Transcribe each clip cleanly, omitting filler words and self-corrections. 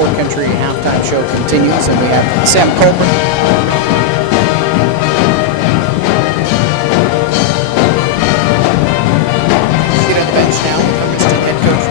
Fort Country halftime show continues, and we have Sam Colbert. Seated on the bench now, Hermiston head coach.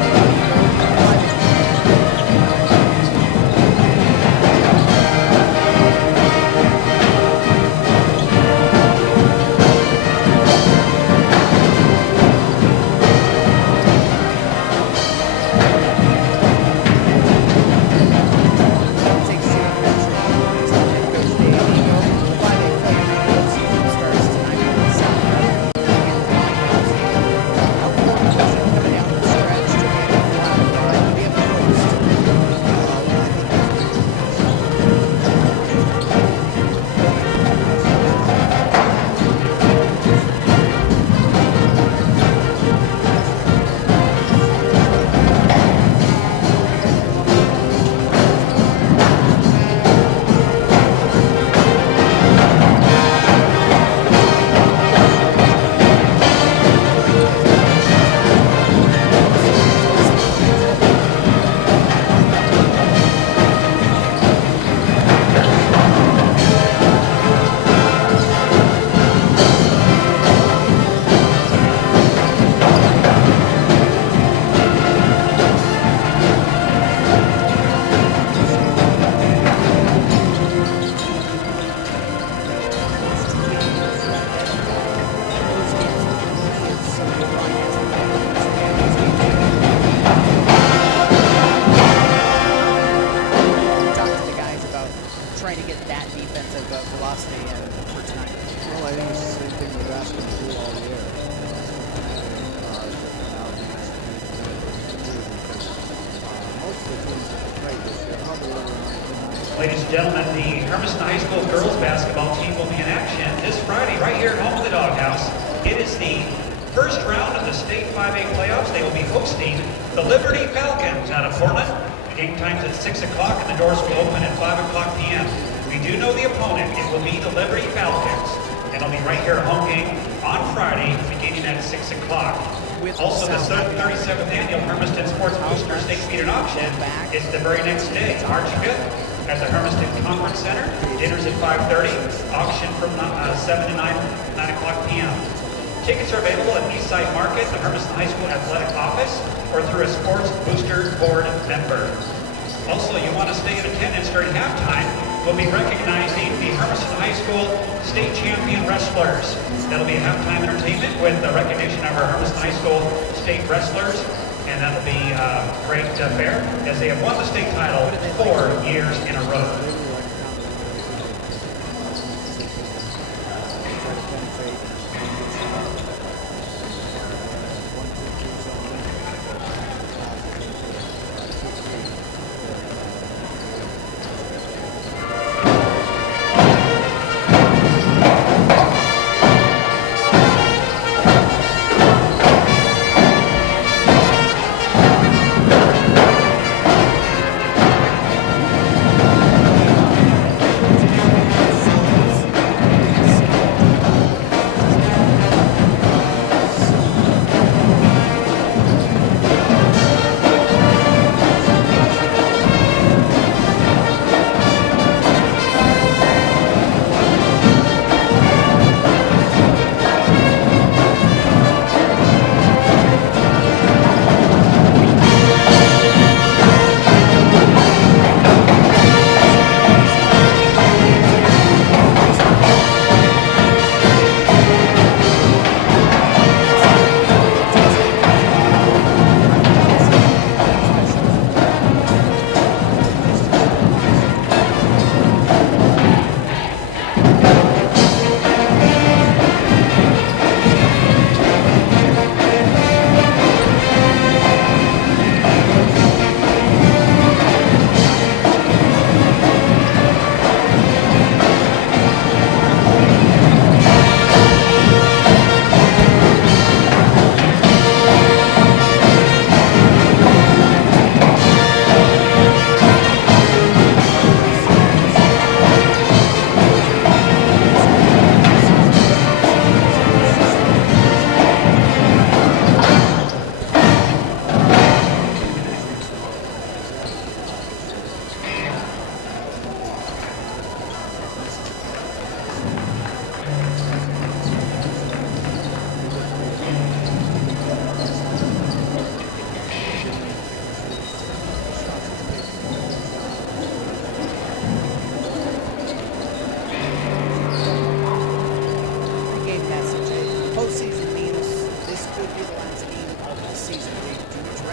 Trying to get that defensive velocity in for tonight. Well, I think it's the same thing we've asked them to do all year. Most of the teams that have played this year probably over. Ladies and gentlemen, the Hermiston High School girls basketball team will be in action this Friday right here at home of the Doghouse. It is the first round of the state 5A playoffs. They will be hosting the Liberty Falcons out of Portland. Game time's at 6 o'clock and the doors will open at 5 o'clock p.m. We do know the opponent. It will be the Liberty Falcons. And it'll be right here at home game on Friday beginning at 6 o'clock. Also, the 37th annual Hermiston Sports Booster State Meet and Auction is the very next day, March 5th, at the Hermiston Conference Center. Dinner's at 5:30, auction from 7 to 9 o'clock p.m. Tickets are available at Eastside Market, the Hermiston High School Athletic Office, or through a Sports Booster Board member. Also, you want to stay in attendance during halftime. We'll be recognizing the Hermiston High School State Champion Wrestlers. That'll be a halftime entertainment with the recognition of our Hermiston High School State Wrestlers, and that'll be a great fair as they have won the state title 4 years in a row.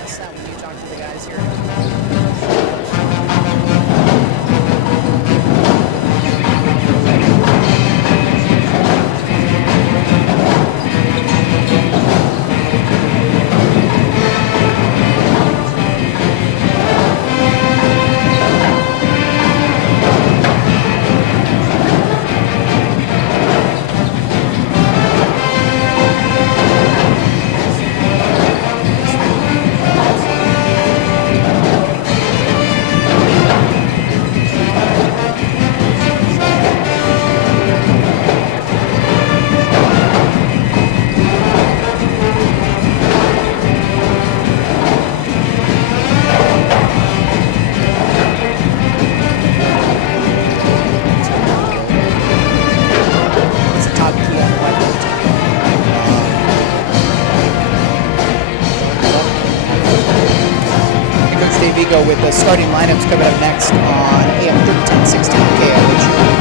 discuss that when you talk to the guys here? Go with the starting lineups coming up next on AM 1360 KLH.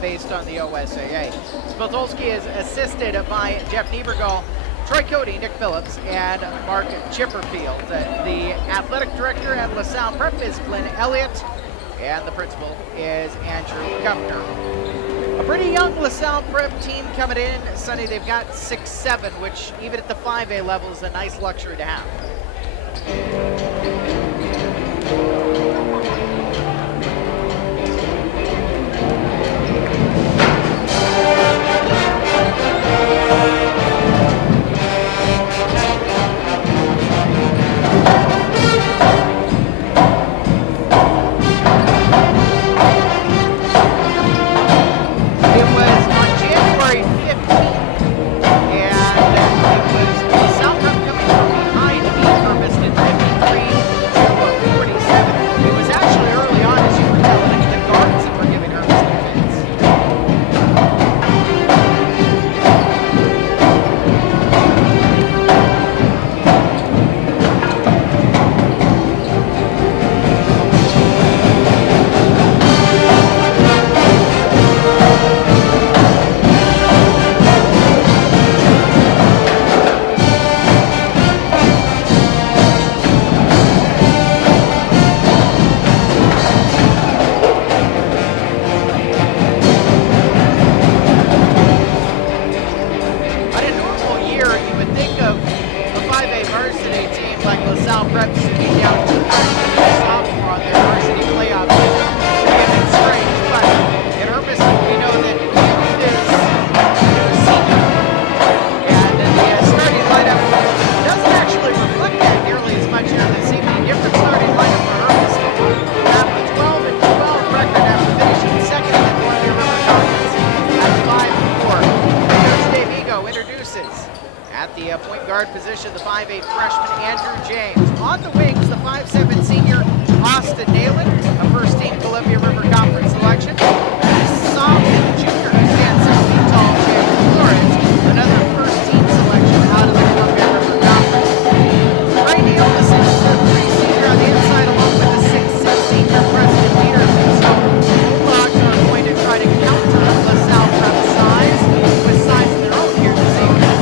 Based on the OSAA. Spotolsky is assisted by Jeff Niebergall, Troy Cody, Nick Phillips, and Mark Chipperfield. The athletic director at LaSalle Prep is Glenn Elliott, and the principal is Andrew Gupner. A pretty young LaSalle Prep team coming in. Sunday, they've got 6'7", which even at the 5A level is a nice luxury to have. guard position, the 5'8 freshman Andrew James. On the wings, the 5'7 senior Austin Nalen, a first-team Columbia River Conference selection. Sophomore junior who stands 6 feet tall, James Flores, another first-team selection out of the Columbia River Conference. Ray Neal, the 6'3 senior on the inside, along with the 6'6 senior Preston Peterson. So Bulldogs are going to try to counter LaSalle from size with size of their own here this evening.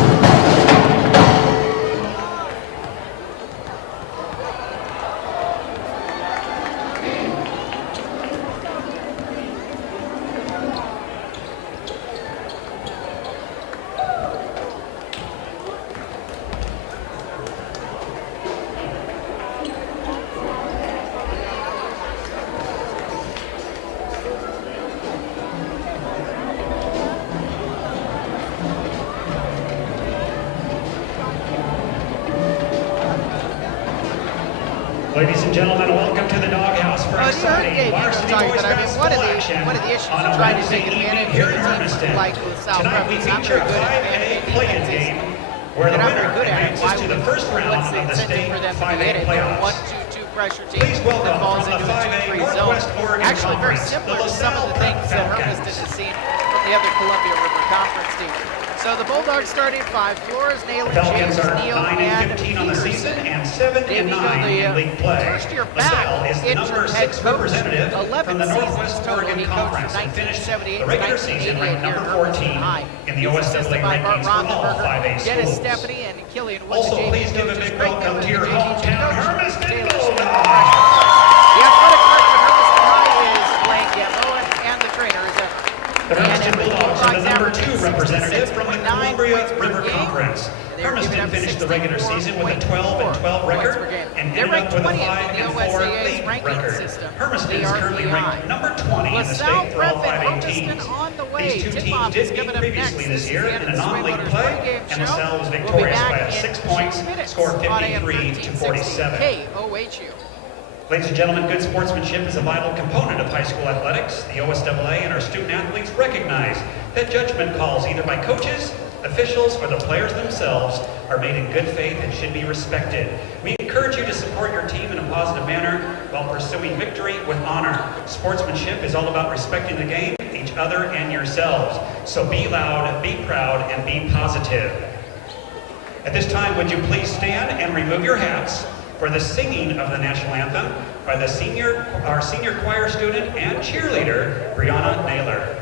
Ladies and gentlemen, welcome to the Doghouse for exciting varsity boys basketball action one of the issues on of a trying to Wednesday take evening advantage here of in a team Hermiston. like LaSalle Tonight we Prep is not feature a very good at 5A play-in game where the they're not winner very good at it. advances Why to would the first round what's the of the incentive state for them to 5A get it? They're a playoffs. 1-2-2 pressure team Please welcome that falls from the into a 5A 2-3 zone. Northwest Oregon Actually very Conference, similar the to some of LaSalle the things that Falcons. Hermiston has seen from the other Columbia River Conference teams. So the Bulldogs starting 5, Flores, Nalen, Falcons James, are Neal, 9 and and 15 on the season Peterson. and 7 and 9 in league play. First year back, LaSalle is the number interim head 6 coach, representative 11 from the Northwest seasons total. Oregon He coached Conference from and finished 1978 the regular to season 1988 ranked here number at Hermiston 14 High. in the He's OSAA assisted by Bart rankings for all Rothenberger, 5A Dennis schools. Stephanie, and Killian Wood. Also, the JV please give a coaches. big Craig welcome Miller, to your the JV hometown coach. Hermiston Taylor Smith, the Bulldogs. freshman. The athletic director of Hermiston High is Blaine Gamboa, and the trainer is Evan. The Hermiston Bulldogs are the number 2 representative from the 66.9 Columbia points per River game. Conference. They're giving Hermiston up finished the regular season with a 12-12 record and They're ended up ranked with a 20th in the 5-4 USAA's league ranking record. system, Hermiston the is currently RPI. ranked number 20 in the LaSalle state for all Prep and 5A teams. Hermiston on the way. These two Tip-off teams is did coming meet up previously next. this year This is in a the non-league Swim play, Motors and pregame LaSalle was show. We'll be victorious back by a in 6 2 points, minutes score on AM 53 to 47. KOHU. Ladies and gentlemen, good sportsmanship is a vital component of high school athletics. The OSAA and our student athletes recognize that judgment calls either by coaches, officials, or the players themselves are made in good faith and should be respected. We encourage you to support your team in a positive manner while pursuing victory with honor. Sportsmanship is all about respecting the game, each other, and yourselves. So be loud, be proud, and be positive. At this time, would you please stand and remove your hats for the singing of the national anthem by our senior choir student and cheerleader, Brianna Naylor.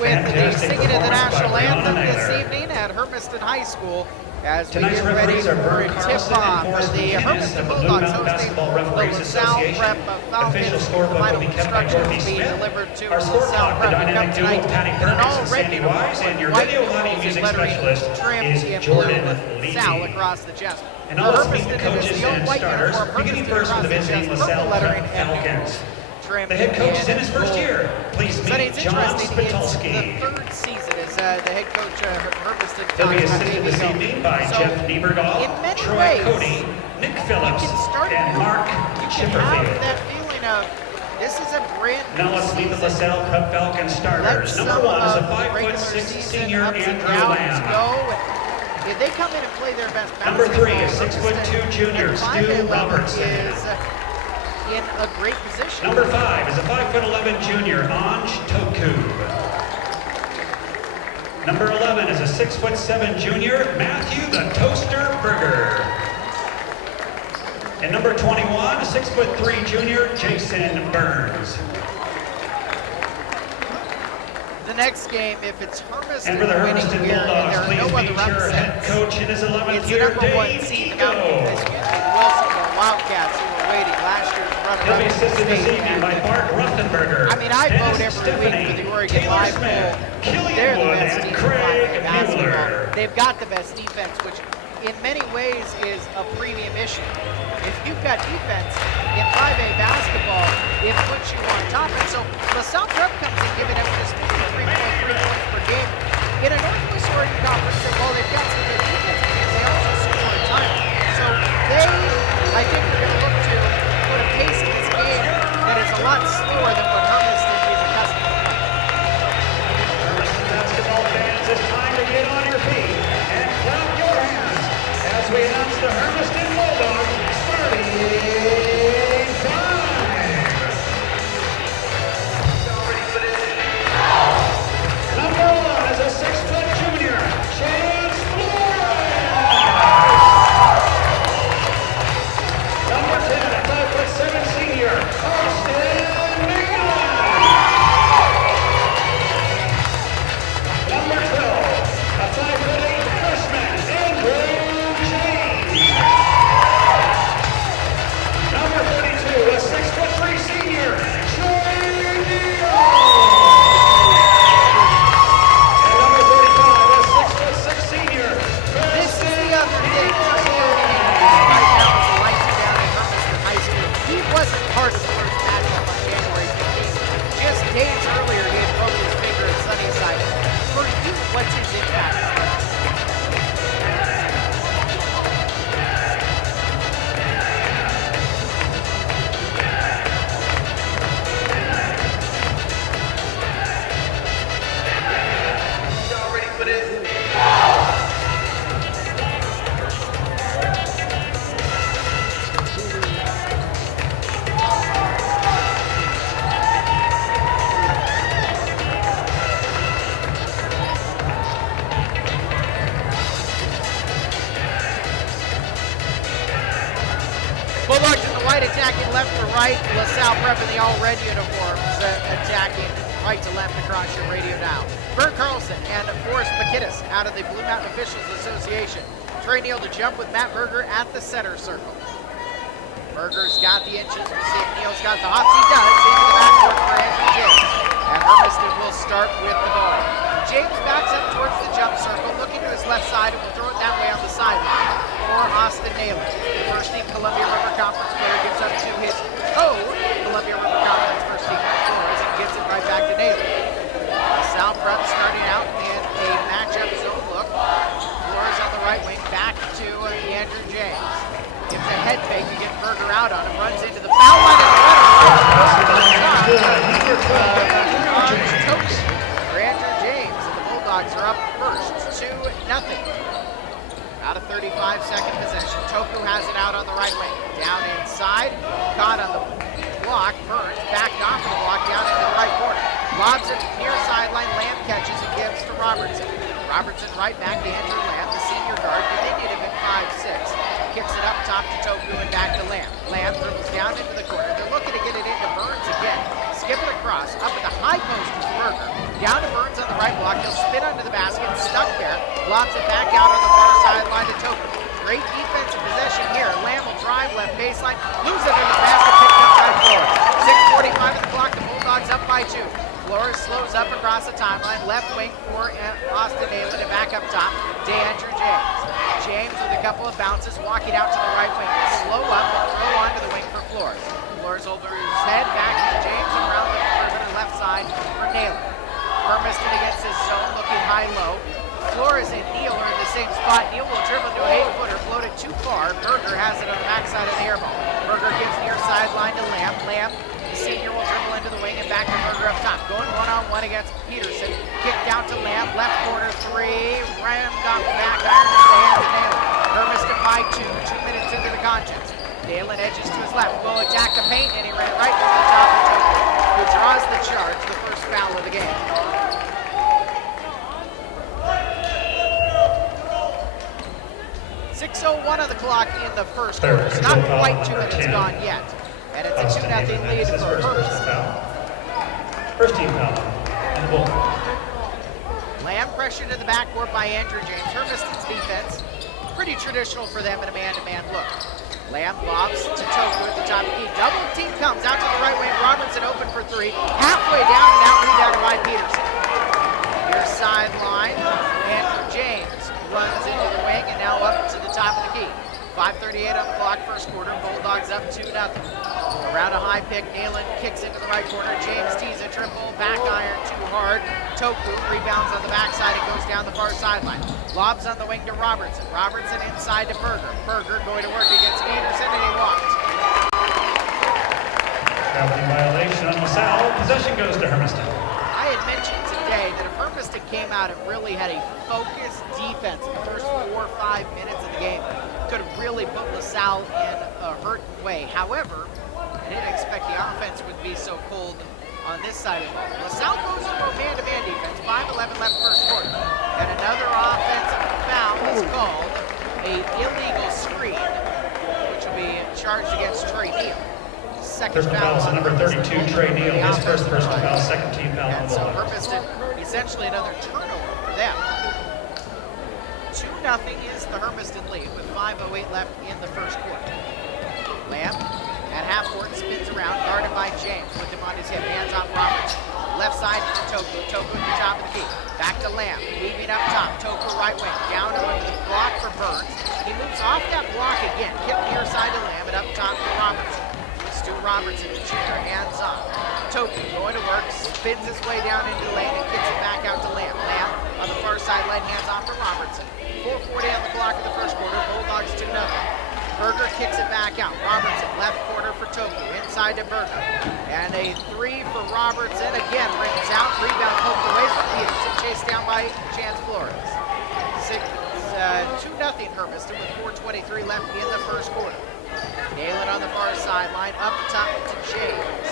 Fantastic Singing of the performance by national Brianna anthem this Naylor. evening at Hermiston Hermiston High School as we Tonight's get ready referees are for a Vern Carlson tip-off and as Forrest the McInnes Hermiston of the Blue Bulldogs Mountain hosting Basketball the Referees LaSalle Association. Prep Falcons. Official The scorebook will final be kept by instructions Dorothy being Smith. delivered to Our score LaSalle clock, the Prep. We dynamic come duo tonight of Patty in an Perkins and all-red Sandy uniform Wise, and with your white video nipples audio and music lettering specialist trimmed is in Jordan blue with Levy. Salle across the chest. And now let's meet Hermiston, the it is coaches the old and white starters, uniform, beginning Hermiston first with the across visiting chest, LaSalle purple lettering Prep and Falcons. trimmed The head coach is in his first gold. year. Please Sonny, meet it's John interesting. It's Spitulski. the third season as the head coach Hermiston. He'll be assisted this evening by So, Jeff Nieberdahl, in many Troy ways, Cody, Nick Phillips, you can start and Mark you can have Chipperfield. that feeling of this is a brand new Now let's meet the season. LaSalle Prep Falcons starters. Let Number one is a some of the regular 5'6" season senior ups and Andrew downs Lamb. go. If they come in and play their best Number basketball, three is 6'2" junior at Stu 5'11" Robertson. is in a great position. Number 5 is a 5'11" junior Anj Toku. Number 11 is a 6'7" junior Matthew the Toaster Berger. And number 21, a 6'3" junior Jason Burns. The next game, if it's Hermiston And for the winning Hermiston here, and Bulldogs, there are please no meet other your head upsets, coach in his 11th it's the year, number one Dave seed, the Eco. Wilsonville Wildcats, who were waiting last year's He'll be runner-up assisted this state. evening by Bart Rothenberger, I mean, I Dennis vote every week for the Oregon Taylor Live Smith, poll. Killian They're the Wood, best and team in Craig 5A basketball. Mueller. They've got the best defense, which in many ways is a premium issue. If you've got defense in 5A basketball, it puts you on top. And so LaSalle Prep comes in giving up just 3.3 points per game. In a Northwest Oregon conference, well, they've got some good defense because they also score a ton. So they, I think, are going to look to put a pace in this game that is a lot slower than what Hermiston is accustomed to playing. Hermiston basketball fans, it's time to get on your feet and clap your hands as we announce the Hermiston Bulldogs starting time. Number 1 is a 6-foot junior, Chance Flores. Number 10, a 5'7" senior, Austin England. Number 12, a 5'8" freshman, Andrew James. Number 32, a 6'3" senior, Trey Neal. And number 35, a 6'6" senior, This is the other thing. Trey right now is lights down at Hermiston High School. He wasn't part of the first matchup on January 15th. Just days earlier, he had broke his finger at Sunnyside. For you, what's his impact? Bulldogs in the white attacking left to right. LaSalle Prep in the all-red uniforms attacking right to left across your radio dial. Bert Carlson and Forrest McInnes out of the Blue Mountain Officials Association. Trey Neal to jump with Matt Berger at the center circle. Berger's got the inches. We'll see if Neal's got the hops. He does. Into the backcourt for Andrew James. And Hermiston will start with the ball. James backs up towards the jump circle, looking to his left side, and will throw it that way on the sideline for Austin Naylor. First team Columbia River Conference player gives up to his Columbia River Conference first team Flores and gets it right back to Naylor. South Prep starting out in a matchup zone look. Flores on the right wing, back to Andrew James. Gives a head fake to get Berger out on him, runs into the foul line and Andrew James, and the Bulldogs are up first, 2-0. Out of 35-second possession. Toku has it out on the right wing. Down inside, caught on the block. Burns backed off the block down into the right corner. Lobs it near sideline. Lamb catches and gives to Robertson. Robertson right back to Andrew Lamb, the senior guard. They need him at 5'6". Kicks it up top to Toku and back to Lamb. Lamb dribbles down into the corner. They're looking to get it into Burns again. Skip it across. Up at the high post is Berger. Down to Burns on the right block. He'll spin under the basket, stuck there, lobs it back out on the far sideline to Toku. Great defensive possession here. Lamb will drive left baseline, lose it in the basket, picked up by Flores. 6:45 on the clock, the Bulldogs up by 2. Flores slows up across the timeline, left wing for Austin Nayland, and back up top to Andrew James. James with a couple of bounces, walking out to the right wing. Slow up and throw onto the wing for Flores. Flores over his head, back to James, and around the perimeter left side for Nayland. Hermiston against his zone, looking high-low. Flores and Neal are in the same spot. Neal will dribble to an 8-footer, floated too far. Berger has it on the backside of the air ball. Berger gives near sideline to Lamb. Lamb, the senior, will dribble into the wing and back to Berger up top. Going one-on-one against Peterson. Kicked out to Lamb, left corner 3. Rammed off the back iron into the hands of Nayland. Hermiston by 2, 2 minutes into the contest. Nayland edges to his left, will attack the paint, and he ran right to the top of Toku, who draws the charge, the first foul of the game. 6:01 on the clock in the first quarter. It's not quite 2 minutes gone yet. And it's a 2-0 lead for Hermiston. First team foul. And the ball. Lamb pressured to the backcourt by Andrew James. Hermiston's defense, pretty traditional for them in a man-to-man look. Lamb lobs to Toku at the top of the key. Double team comes out to the right wing. Robertson open for 3. Halfway down and out rebounded by Peterson. Near sideline, Andrew James runs into the wing and now up to the top of the key. 5:38 on the clock, first quarter. Bulldogs up 2-0. Around a high pick, Nayland kicks into the right corner. James tees a triple, back iron too hard. Toku rebounds on the backside and goes down the far sideline. Lobs on the wing to Robertson. Robertson inside to Berger. Berger going to work against Peterson, and he walks. Traveling violation on Salle. Possession goes to Hermiston. I had mentioned today that if Hermiston came out and really had a focused defense in the first 4 or 5 minutes of the game, could have really put LaSalle in a hurt way. However, I didn't expect the offense would be so cold on this side of the ball. LaSalle goes into a man-to-man defense, 5:11 left first quarter. And another offensive foul is called, an illegal screen, which will be charged against Trey Neal. Second Personal foul is the number 32, Trey Neal. His first personal foul, second team foul. And so Hermiston, essentially another turnover for them. 2-0 is the Hermiston lead with 5:08 left in the first quarter. Lamb at half court spins around, guarded by James. With him on his hip, hands off Roberts. Left side to Toku. Toku at the top of the key. Back to Lamb, weaving up top. Toku right wing, down on the block for Burns. He moves off that block again. Kick near side to Lamb and up top to Robertson. Stu Robertson, the junior, hands off. Toku going to work, spins his way down into the lane and kicks it back out to Lamb. Lamb on the far sideline, hands off to Robertson. 4:40 on the clock in the first quarter. Bulldogs 2-0. Berger kicks it back out. Robertson, left corner for Toku. Inside to Berger. And a 3 for Robertson. Again, rings out. Rebound poked away from Peterson. Chased down by Chance Flores. 2-0 Hermiston with 4:23 left in the first quarter. Nayland on the far sideline. Up top to James.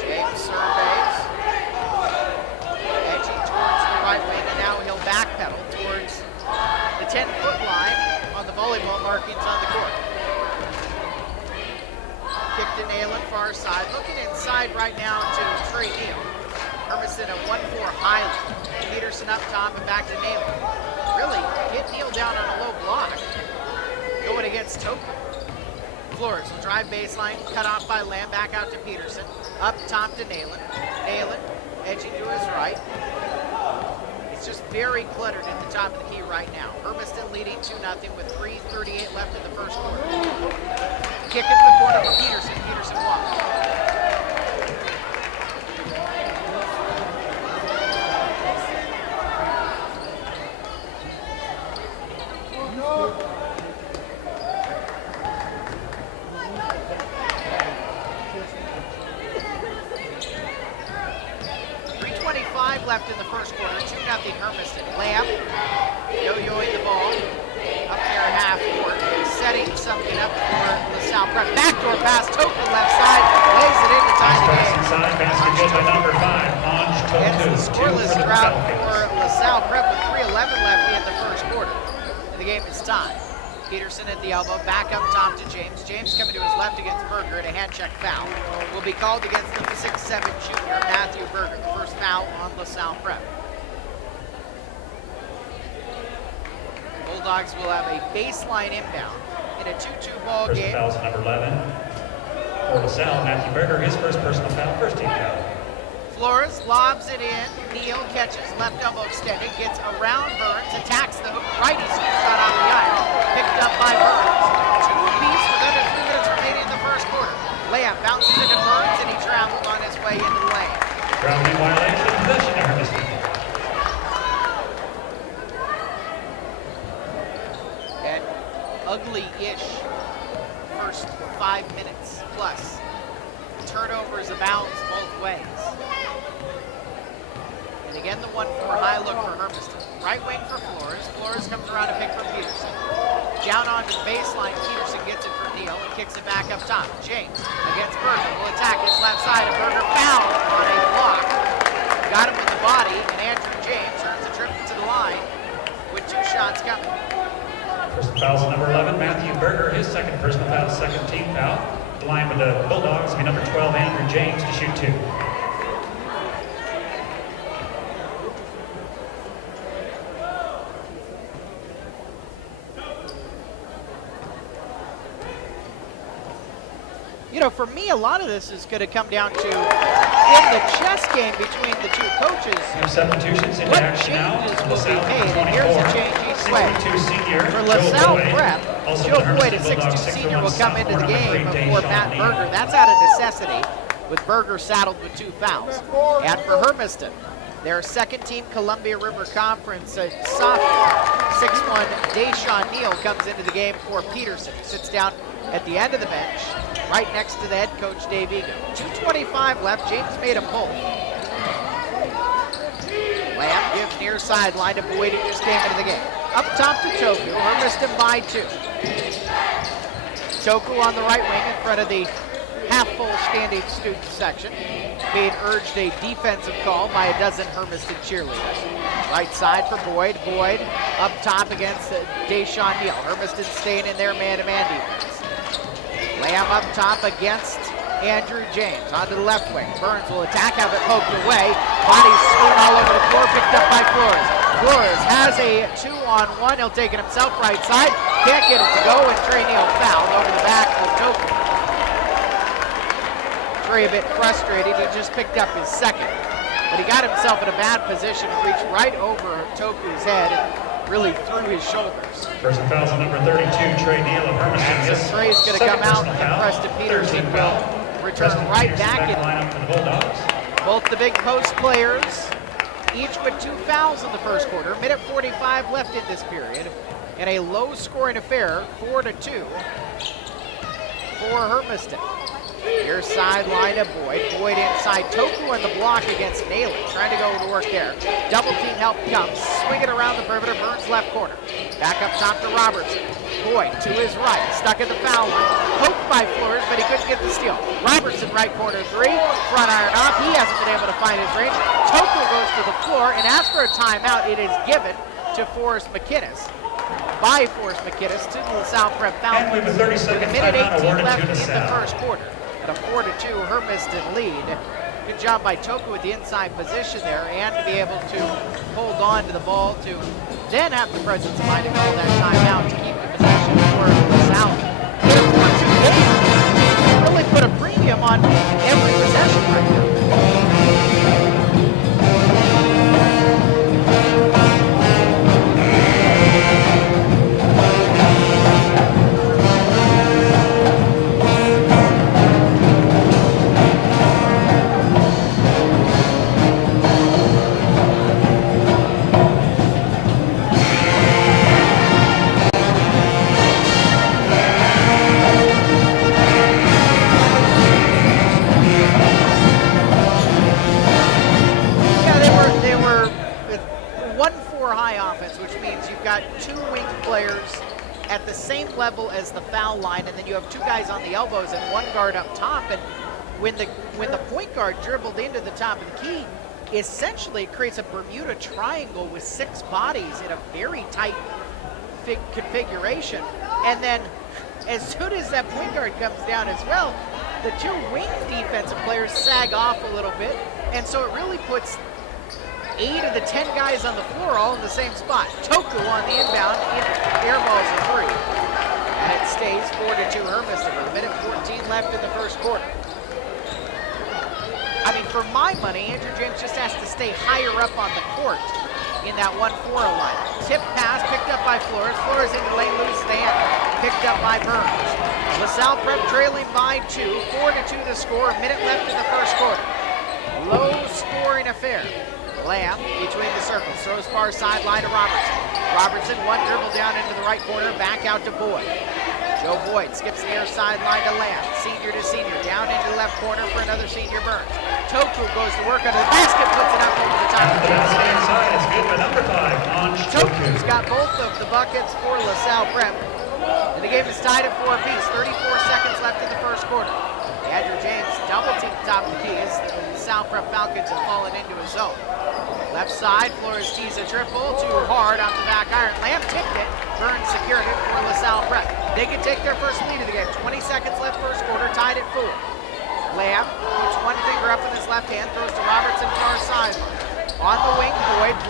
James surveys. Edging towards the right wing. And now he'll backpedal towards the 10-foot line on the volleyball markings on the court. Kick to Nayland, far side. Looking inside right now to Trey Neal. Hermiston at 1-4 Highland. Peterson up top and back to Nayland. Really get Neal down on a low block. Going against Toku. Flores will drive baseline, cut off by Lamb, back out to Peterson. Up top to Nayland. Nayland edging to his right. It's just very cluttered at the top of the key right now. Hermiston leading 2-0 with 3:38 left in the first quarter. Kick into the corner for Peterson. Peterson walks. Left in the first quarter, 2-0 Hermiston. Lamb yo-yoing the ball up there half court, setting something up for LaSalle Prep. Backdoor pass, Toku left side, lays it in to tie the game. Inside basket goes by number 5, Anj Toku. It's the scoreless drought for LaSalle Prep with 3:11 left in the first quarter. And the game is tied. Peterson at the elbow, back up top to James. James coming to his left against Berger, and a hand check foul will be called against the 6'7" junior, Matthew Berger. The first foul on LaSalle Prep. Bulldogs will have a baseline inbound in a 2-2 ball Personal game. fouls number 11. For Salle, Matthew Berger, his first personal foul, first team foul. Flores lobs it in. Neal catches, left elbow extended, gets around Burns, attacks the hook. Righty scoops out off the iron. Picked up by Burns. 2 apiece with under 3 minutes remaining in the first quarter. Layup bounces into Burns, and he traveled on his way into the lane. Grounding violation, possession to Hermiston. And ugly-ish first 5 minutes plus. Turnovers abounds both ways. And again, the 1-4 high look for Hermiston. Right wing for Flores. Flores comes around to pick for Peterson. Down onto the baseline. Peterson gets it for Neal and kicks it back up top. James against Berger. Will attack his left side. And Berger fouled on a block. Got him with the body. And Andrew James earns a trip to the line with 2 shots coming. Personal fouls number 11, Matthew Berger, his second personal foul, second team foul. The line with the Bulldogs will be number 12, Andrew James, to shoot 2. You know, for me, a lot of this is going to come down to, in the chess game between the two coaches, New substitutions into what action now. changes will be LaSalle, made. number And here's 24, a change each way. 6'2" senior, For Joe LaSalle Boyd. Prep, Also Joe the Boyd, a Hermiston 6'2 Bulldogs, senior, 6'1" will come into the sophomore, number game 3, before Deshaun Matt Neal. Berger. That's out of necessity, with Berger saddled with 2 fouls. And for Hermiston, their second-team Columbia River Conference sophomore, 6'1" Deshaun Neal comes into the game for Peterson. He sits down at the end of the bench, right next to the head coach, Dave Egan. 2:25 left. James made a pull. Lamb gives near sideline to Boyd, who just came into the game. Up top to Toku. Hermiston by 2. Toku on the right wing in front of the half-full standing student section, being urged a defensive call by a dozen Hermiston cheerleaders. Right side for Boyd. Boyd up top against Deshaun Neal. Hermiston staying in their man-to-man defense. Lamb up top against Andrew James. Onto the left wing. Burns will attack, have it poked away. Bodies strewn all over the floor, picked up by Flores. Flores has a 2-on-1. He'll take it himself right side. Can't get it to go, and Trey Neal fouled over the back of Toku. Trey a bit frustrated. He just picked up his second. But he got himself in a bad position and reached right over Toku's head and really through his shoulders. Personal fouls on number 32, Trey Neal of Hermiston. And so Trey's going to come out, and Preston Peterson will return right back in. Lineup for the Bulldogs. Both the big post players, each with 2 fouls in the first quarter. Minute 45 left in this period. And a low-scoring affair, 4-2 for Hermiston. Near sideline to Boyd. Boyd inside. Toku on the block against Naylor. Trying to go to work there. Double team help comes. Swing it around the perimeter. Burns left corner. Back up top to Robertson. Boyd to his right. Stuck in the foul line. Poked by Flores, but he couldn't get the steal. Robertson right corner 3. Front iron off. He hasn't been able to find his range. Toku goes to the floor and asks for a timeout. It is given to Forrest McInnes. By Forrest McInnes to the LaSalle Prep foul. And we have a 30-second Minute timeout 18 awarded left to in the LaSalle. first quarter. At a 4-2 Hermiston lead. Good job by Toku with the inside position there, and to be able to hold on to the ball to then have the presence of mind to call that timeout to keep the possession for LaSalle. Get a 4-2 game. Really put a premium on every possession right now. At the same level as the foul line, and then you have 2 guys on the elbows and 1 guard up top. And when the point guard dribbled into the top of the key, essentially it creates a Bermuda triangle with 6 bodies in a very tight configuration. And then as soon as that point guard comes down as well, the 2 wing defensive players sag off a little bit, and so it really puts 8 of the 10 guys on the floor all in the same spot. Toku on the inbound, airballs a 3. And it stays 4-2 Hermiston with 1:14 left in the first quarter. I mean, for my money, Andrew James just has to stay higher up on the court in that 1-4 line. Tip pass picked up by Flores. Flores into the lane, loses the hand. Picked up by Burns. LaSalle Prep trailing by 2. 4-2 to score. A minute left in the first quarter. Low scoring affair. Lamb between the circles, throws far sideline to Robertson. Robertson, one dribble down into the right corner, back out to Boyd. Joe Boyd skips the near sideline to Lamb. Senior to senior, down into the left corner for another senior Burns. Toku goes to work under the basket, puts it up over the top. The basket inside is good for number 5, Anj Toku. Toku's got both of the buckets for LaSalle Prep. And the game is tied at 4 apiece. 34 seconds left in the first quarter. Andrew James double team top of the key as the LaSalle Prep Falcons have fallen into his zone. Left side, Flores tees a triple, too hard off the back iron. Lamb tipped it, Burns secured it for LaSalle Prep. They can take their first lead of the game. 20 seconds left first quarter, tied at 4. Lamb puts one finger up in his left hand, throws to Robertson far sideline. On the wing,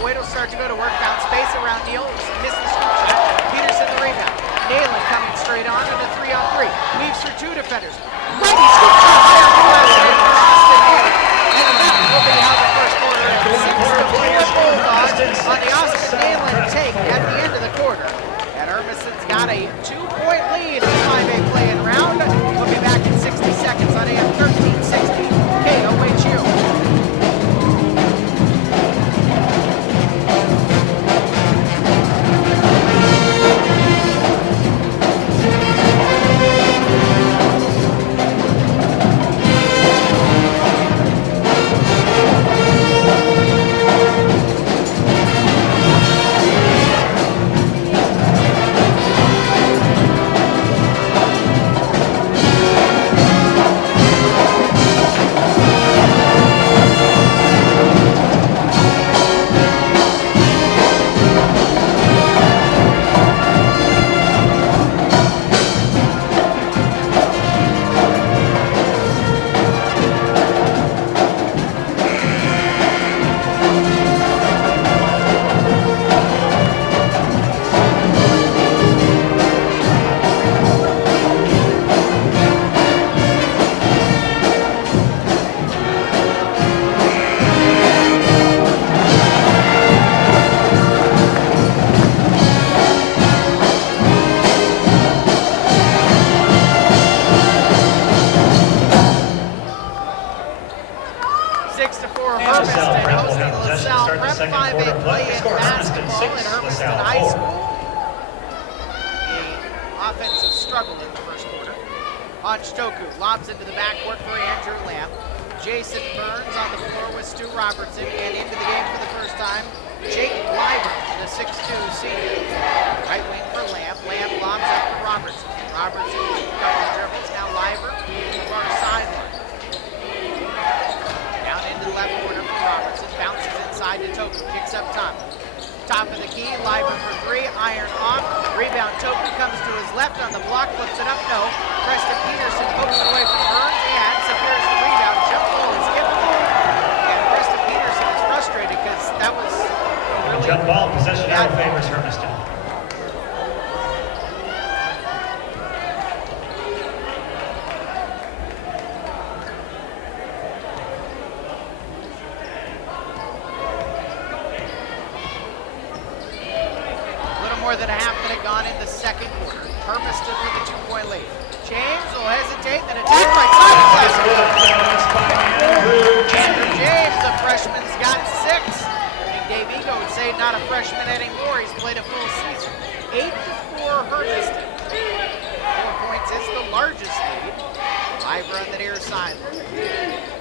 Boyd will start to go to work, bounce space around Neal, missed the scoop shot. Peterson the rebound. Nalen coming straight on and a 3-on-3. Leaves for 2 defenders. Righty scoop shot there for Wesley. And that will be how the first quarter ends. 6-4 Bulldogs on the Austin Nalen take at the end of the quarter. And Hermiston's got a 2-point lead in the 5A play-in round. We'll be back in 60 seconds on AM 1360 KOHU. Lobs into the backcourt for Andrew Lamb. Jason Burns on the floor with Stu Robertson, and into the game for the first time, Jake Liver, the 6'2 senior. Right wing for Lamb. Lamb lobs up to Robertson. Robertson with a couple of dribbles. Now Liver to the far sideline. Down into the left corner for Robertson. Bounces inside to Toku. Kicks up top. Top of the key, Liver for 3, iron off. Rebound, Toku comes to his left on the block, flips it up, no. Preston Peterson pokes it away from Burns and secures the rebound. Jump ball is given. And Preston Peterson is frustrated because that was really jump ball, possession out favors Hermiston. More than a half minute gone in the second quarter. Hermiston with a 2-point lead. James will hesitate, then attack right side. Andrew James, the freshman's got 6. I think Dave Ego would say not a freshman anymore. He's played a full season. 8-4 Hermiston. 4 points is the largest lead. Liver on the near side.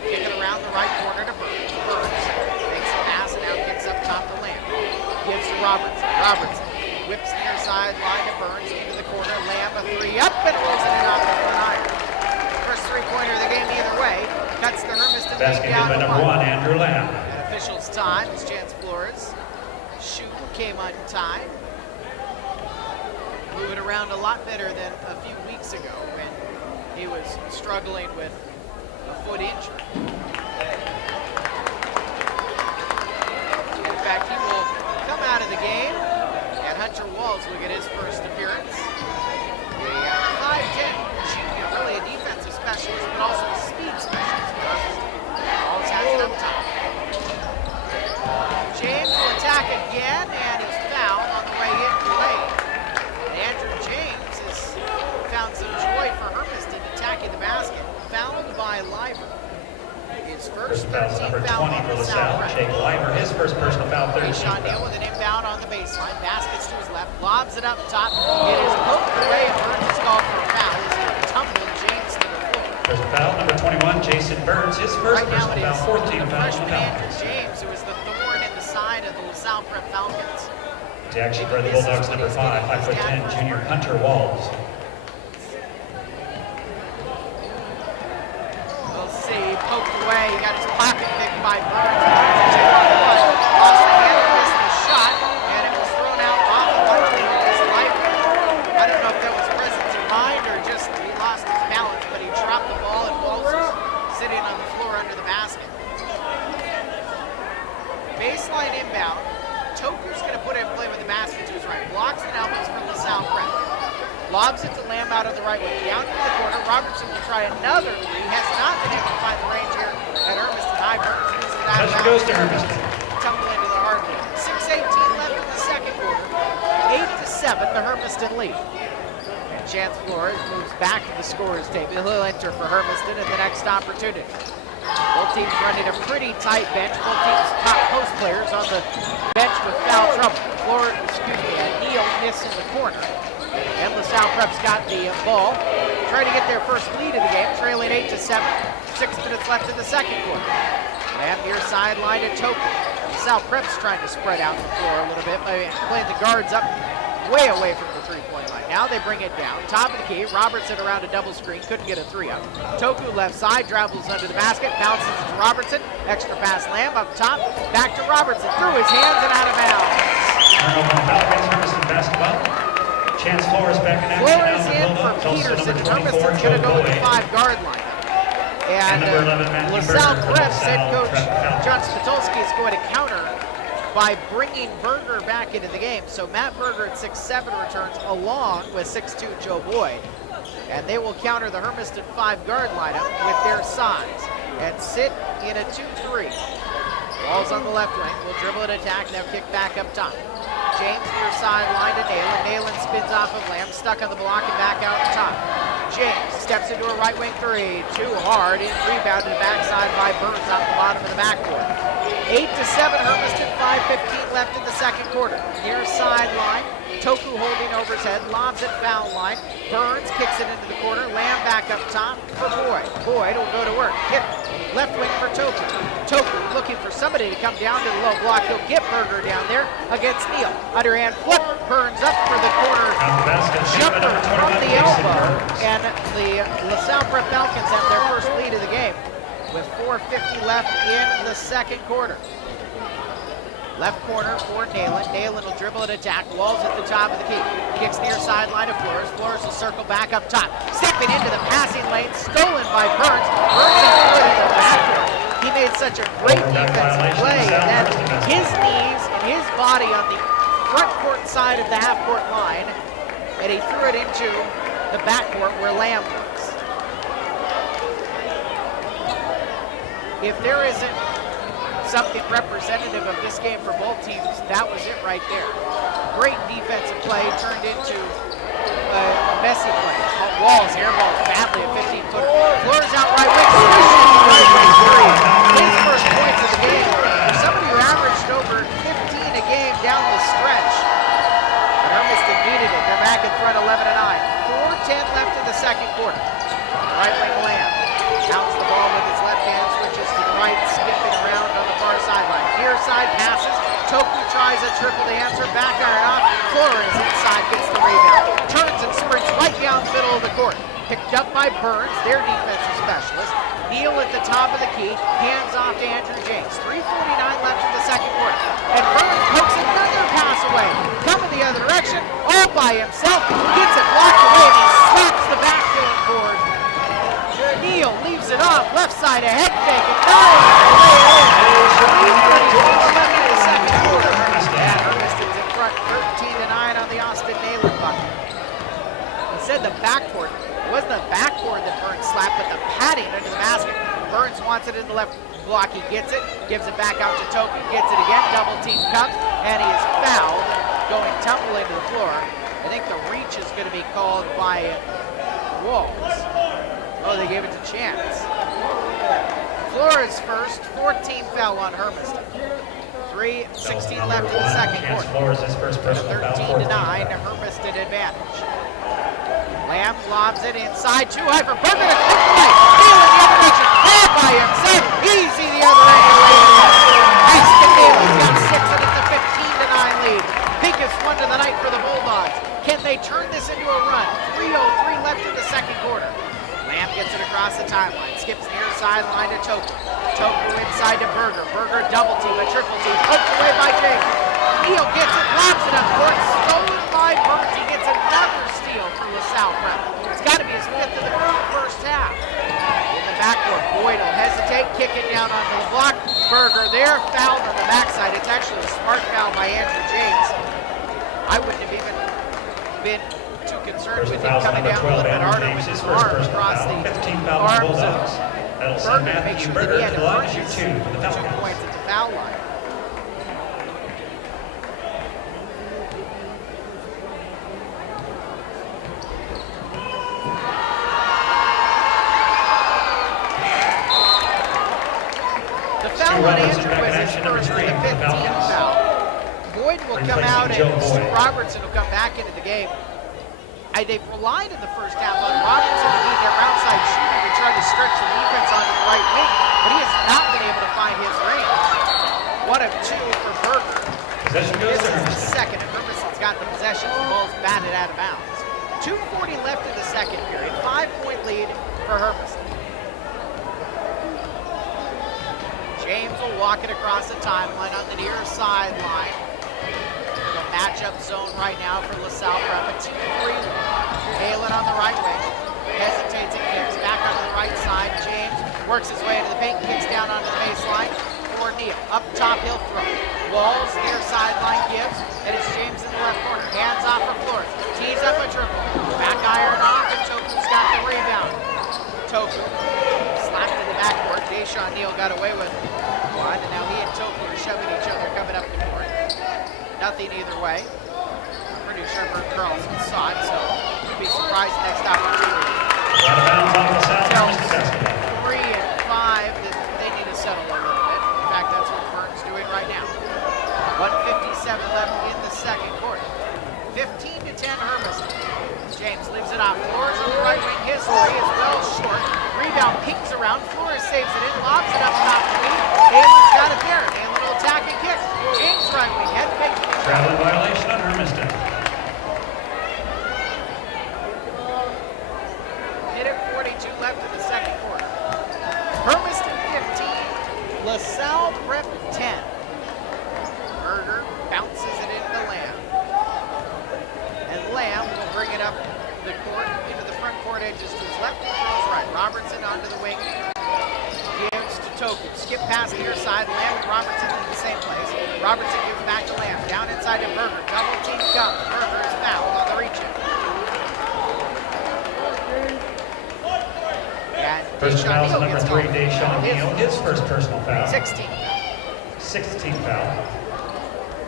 Kicking around the right corner to Burns. Burns makes a pass and now kicks up top to Lamb. Gives to Robertson. Robertson whips near sideline to Burns into the corner. Lamb a 3 up and rolls it in off the front iron. First 3-pointer of the game either way. Cuts the Hermiston lead down by to number 1, Andrew Lamb. And officials time as Chance Flores. Shoe came untied. Blew it around a lot better than a few weeks ago when he was struggling with a foot injury. fact, he will come out of the game, and Hunter Walls will get his first appearance. A 5'10 junior, really a defensive specialist, but also a speed specialist. Walls has it up top. James will attack again, and it's fouled on the way in late. And Andrew James has found some joy for Hermiston attacking the basket. Fouled by Leiber. His first Foul number 20 for LaSalle. Jake Leiber, his first personal foul, 13th Sean Neal foul. with an inbound on the baseline. Baskets to his left, lobs it up top. It is poked away, and Burns is called for a foul. He's going to tumble James to the floor. Personal foul number 21, Jason Burns, his first Right now it personal is foul, 14th the foul on freshman the Andrew foul. James, who is the thorn in the side of the LaSalle Prep Falcons. To actually for the Bulldogs, number 5, 5'10", junior Hunter Walls. We'll see, poked away. He got his pocket picked by Burns. Burns lost the handle, missed the shot, and it was thrown out off of Hunter Walls' life. I don't know if that was presence of mind or just he lost his balance, but he dropped the ball and Walls was sitting on the floor under the basket. Baseline inbound. Toku's going to put it in play with the basket to his right. Blocks and elbows from LaSalle Prep. Lobs it to Lamb out of the right wing. Down to the corner. Robertson will try another three. Has not been able to find the range here at Hermiston High. Burns uses it out of Pressure goes to bounds. Hermiston. Tumble into the hardwood. 6:18 left in the second quarter. 8-7, the Hermiston lead. And Chance Flores moves back to the scorer's table. He'll enter for Hermiston at the next opportunity. Both teams running a pretty tight bench. Both teams' top post players on the bench with foul trouble. Neal missed in the corner. And LaSalle Prep's got the ball. Trying to get their first lead of the game, trailing 8-7. 6 minutes left in the second quarter. Lamb near sideline to Toku. LaSalle Prep's trying to spread out the floor a little bit by playing the guards up way away from the three-point line. Now they bring it down. Top of the key. Robertson around a double screen. Couldn't get a three up. Toku left side. Travels under the basket. Bounces to Robertson. Extra pass Lamb up top. Back to Robertson. Through his hands and out of bounds. Turnover on Falcons, Hermiston basketball. Chance Flores back in action Flores now in for for Bulldogs. Also Peterson. number 24, Hermiston's Joe going to go with the Boyd. 5-guard line. And number 11, Matthew LaSalle Berger for Prep's head LaSalle coach Prep Falcons. John Spitolski is going to counter by bringing Berger back into the game. So Matt Berger at 6'7" returns along with 6'2" Joe Boyd. And they will counter the Hermiston 5-guard lineup with their size and sit in a 2-3. Walls on the left wing. Will dribble and attack, now kick back up top. James near sideline to Nayland. Nayland spins off of Lamb, stuck on the block and back out the top. James steps into a right wing three. Too hard. In rebounded backside by Burns off the bottom of the backcourt. 8-7 Hermiston, 5:15 left in the second quarter. Near sideline. Toku holding over his head, lobs at foul line. Burns kicks it into the corner. Lamb back up top for Boyd. Boyd will go to work. Hit left wing for Toku. Toku looking for somebody to come down to the low block. He'll get Berger down there against Neal. Underhand flip. Burns up for the corner. On the basket, Jumper number from 21, the Jason elbow. Burns. And the LaSalle Prep Falcons have their first lead of the game with 4:50 left in the second quarter. Left corner for Nayland. Nayland will dribble and attack. Walls at the top of the key. Kicks near sideline to Flores. Flores will circle back up top. Stepping into the passing lane. Stolen by Burns. Burns in the backcourt. He made such a great defensive play. And then his knees and his body on the front court side of the half-court line. And he threw it into the backcourt where Lamb was. If there isn't something representative of this game for both teams, that was it right there. Great defensive play turned into a messy play. Walls airballed badly at 15-footer. Flores out right wing, right wing three. His first points of the game. For somebody who averaged over 15 a game down the stretch. But Hermiston needed it. They're back in front 11-9. 4:10 left in the second quarter. Right wing Lamb. Counts the ball with his left hand, switches to the right, skipping around on the far sideline. Near side passes. Toku tries a triple to answer. Back iron off. Flores inside gets the rebound. Turns and sprints right down the middle of the court. Picked up by Burns, their defensive specialist. Neal at the top of the key. Hands off to Andrew James. 3:49 left in the second quarter. And Burns pokes another pass away. Coming the other direction, all by himself. Gets it blocked away and he slaps the backfield board. Neal leaves it off, left side, a head fake, and now left in the second quarter. the backboard. It wasn't the backboard that Burns slapped, but the padding under the basket. Burns wants it in the left block. He gets it, gives it back out to Toku, gets it again. Double team comes, and he is fouled, going tumbling to the floor. I think the reach is going to be called by Walls. Oh, they gave it to Chance. Flores first, 14th foul on Hermiston. 3:16 left in the second Chance quarter. Flores his first personal foul. 13-9, Hermiston advantage. Lamb lobs it inside, too high for Bergman. It's put away. Neal in the other direction. Caught by himself. Easy the other way to lay it in. Aston Neal's got 6, and it's a 15-9 lead. Biggest one of the night for the Bulldogs. Can they turn this into a run? 3:03 left in the second quarter. Lamb gets it across the timeline. Skips near sideline to Toku. Toku inside to Berger. Berger double team, a triple team. Poked away by James. Neal gets it, lobs it up court. Stolen by Burns. He gets another steal for LaSalle Prep. It's got to be his 5th of the first half. In the backcourt, Boyd will hesitate, kick it down onto the block. Berger there, fouled on the backside. It's actually a smart foul by Andrew James. I wouldn't have even been too concerned with him coming down a little bit harder with his arms across the 15 arms of That'll send Berger to make Matthew sure that he Berger had to to the line earn to shoot his 2 for the 2 Falcons. points at the foul line. The foul on Andrew was his first, the 15th foul. Boyd will come out and Stu Robertson will come back into the game. They've relied in the first half on Robertson to be their outside shooter to try to stretch the defense onto the right wing, but he has not been able to find his range. 1 of 2 for Berger. Possession goes This to is the Hermiston. second, and Hermiston's got the possession. The ball's batted out of bounds. 2:40 left in the second period. 5-point lead for Hermiston. James will walk it across the timeline on the near sideline. The matchup zone right now for LaSalle Prep. A 2-3. Halen on the right wing. Hesitates and kicks. Back onto the right side. James works his way into the paint. Kicks down onto the baseline for Neal. Up top, he'll throw. Walls near sideline gives. And it's James in the left corner. Hands off for Flores. Tees up a triple. Back iron off, and Toku's got the rebound. Toku slapped in the backcourt. Deshaun Neal got away with one, and now he and Toku are shoving each other coming up the court. Nothing either way. I'm pretty sure Bert Carlson saw it, so could be surprised next opportunity. Out of bounds on LaSalle Hermiston basketball. 3 and 5 that they need to settle a little bit. In fact, that's what Burton's doing right now. 1:57 left in the second quarter. 15-10 Hermiston. James leaves it off. Flores on the right wing. His three is well short. Rebound pings around. Flores saves it in. Lobs it up top to me. Halen's got it there. Halen will attack and kick. James right wing. Head fake. Traveling violation on Hermiston. Minute 42 left in the second quarter. Hermiston 15. LaSalle Prep 10. Berger bounces it into Lamb. And Lamb will bring it up the court into the front court edges to his left and throws right. Robertson onto the wing. Gives to Toku. Skip past near side. Lamb and Robertson in the same place. Robertson gives back to Lamb. Down inside to Berger. Double team comes. Berger is fouled on the reach-in. First foul is number 3, Deshaun Neal. His first personal foul. 16. 16th foul.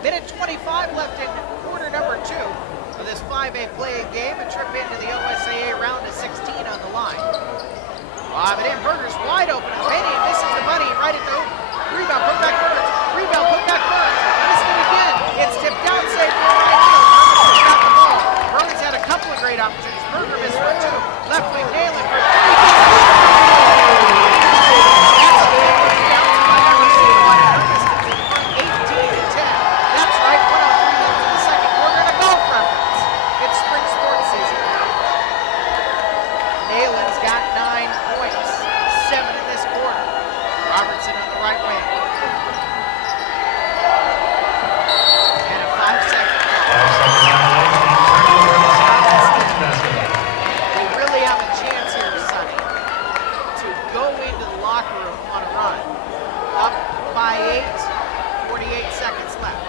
Minute 25 left in quarter number 2 of this 5A playing game. A trip into the OSAA round of 16 on the line. Lob it in. Berger's wide open. Manny misses the bunny right at the hoop. Rebound, put back Burns. Rebound, put back Burns. Missed it again. It's tipped down, safe for right here. Hermiston's got the ball. Burns had a couple of great opportunities. Berger missed one too. Left wing nailing for 18-10. That's right, 103 left in the second quarter and a golf reference. It's spring sports season now. Nalen's got 9 points, 7 in this quarter. Robertson on the right wing. And a 5-second They really have a chance here, Sonny, to go into the locker room on a run. Up by 8, 48 seconds left.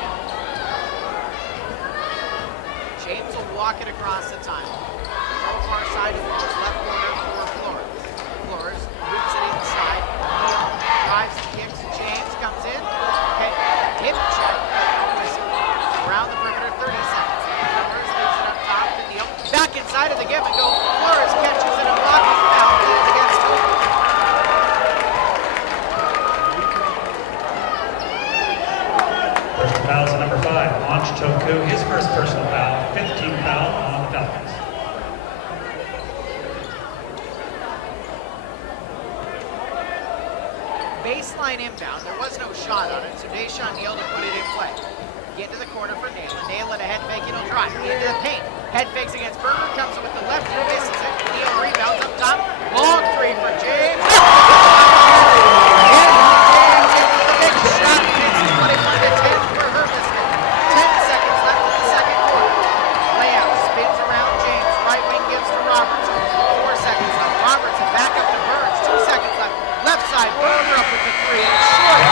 James will walk it across the timeline. far side of the left corner for Flores. Flores moves it inside. Neal drives and kicks. James comes in. Okay, hip check. Around the perimeter, 30 seconds. Flores leaves it up top to Neal. Back inside of the give and go. Flores catches it and blocks it down. Leads against Toku. Personal fouls on number 5, Launch Toku, his first personal foul, 15th foul on the Falcons. Baseline inbound. There was no shot on it, so Deshaun Neal to put it in play. Get to the corner for Nail. Nail in a head fake, it'll drive. Into the paint. Head fakes against Berger, comes with the left, misses it. Neal rebounds up top. Long three for James. Big shot, and it's 21-10 for Hermiston. 10 seconds left in the second quarter. Layout spins around James. Right wing gives to Robertson. 4 seconds left. Robertson back up to Burns. 2 seconds left. Left side, Berger up with the three. And short.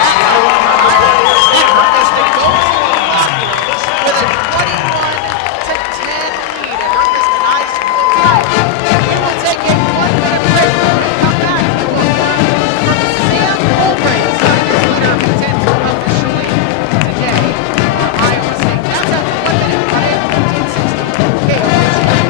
And Hermiston goes with a 21-10 lead at Hermiston High School. We will take a 1-minute break. We're going to come back to a word from Sam Albright, signing his letter of intent to officially today on Iowa State. That's after 1 minute on AM 1560. KOH.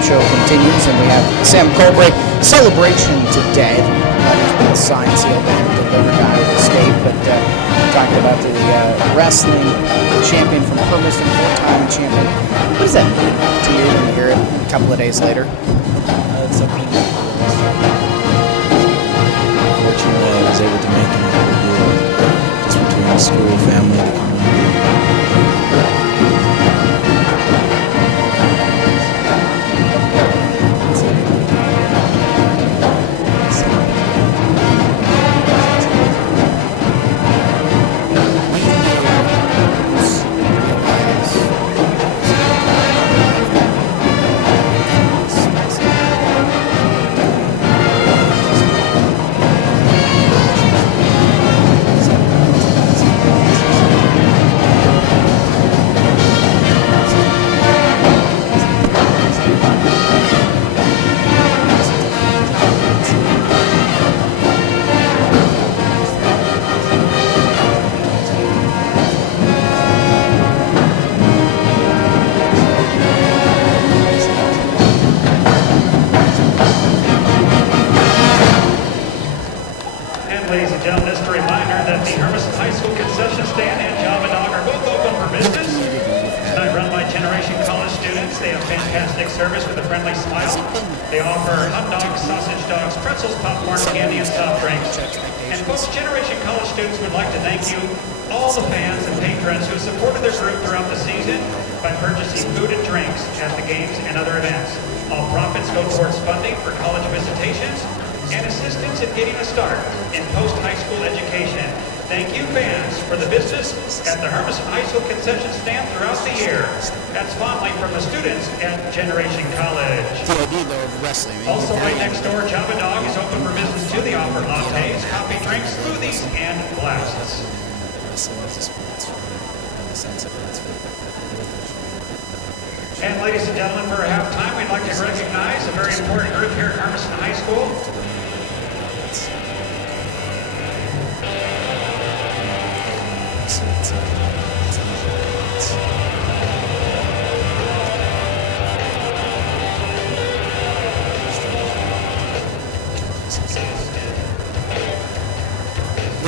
Show continues, and we have Sam Colbray celebration today. There's been a sign, sealed, and delivered out of the state, but talking about the wrestling champion from Hermiston, 4-time champion. What does that mean to you when you hear it a couple of days later? It's a meaningful Fortunately, I was able to make it over here, just between the school, family, and the community. Ladies and gentlemen, just a reminder that the Hermiston High School concession stand and Java Dog are both open for business. Tonight run by Generation College students. They have fantastic service with a friendly smile. They offer hot dogs, sausage dogs, pretzels, popcorn, candy, and soft drinks. And folks, Generation College students would like to thank you, all the fans and patrons who supported their group throughout the season by purchasing food and drinks at the games and other events. All profits go towards funding for college visitations and assistance in getting a start in post-high school education. Thank you, fans, for the business at the Hermiston High School concession stand throughout the year. That's fondly from the students at Generation College. Also, right next door, Java Dog is open for business too. They offer lattes, coffee drinks, smoothies, and blasts. And ladies and gentlemen, for halftime, we'd like to recognize a very important group here at Hermiston High School.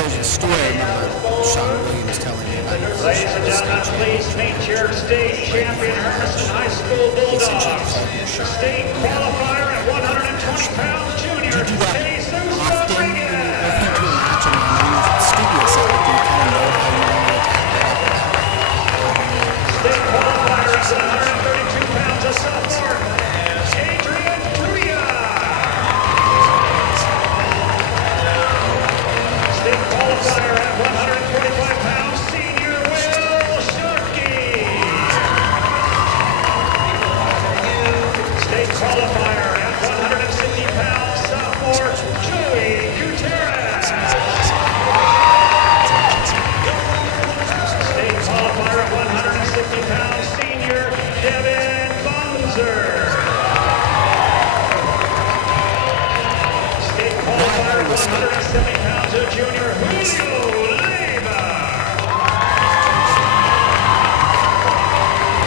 there's a story I remember Sean Williams telling me about. Ladies and gentlemen, please meet your state champion, Hermiston High School Bulldogs. State qualifier at 120 pounds, junior, Do you do that Jesus often? I Rodriguez. can't do imagine when you're studious at it, do you kind of know how you want to attack that? State qualifier at 132 pounds, a sophomore, Adrian Duya. State qualifier at 145 pounds, senior Will Sharkey. State qualifier at 160 pounds, sophomore Joey Gutierrez. State qualifier at 160 pounds, senior Devin Bunzer. State qualifier at 170 pounds, a junior Julio Leiva.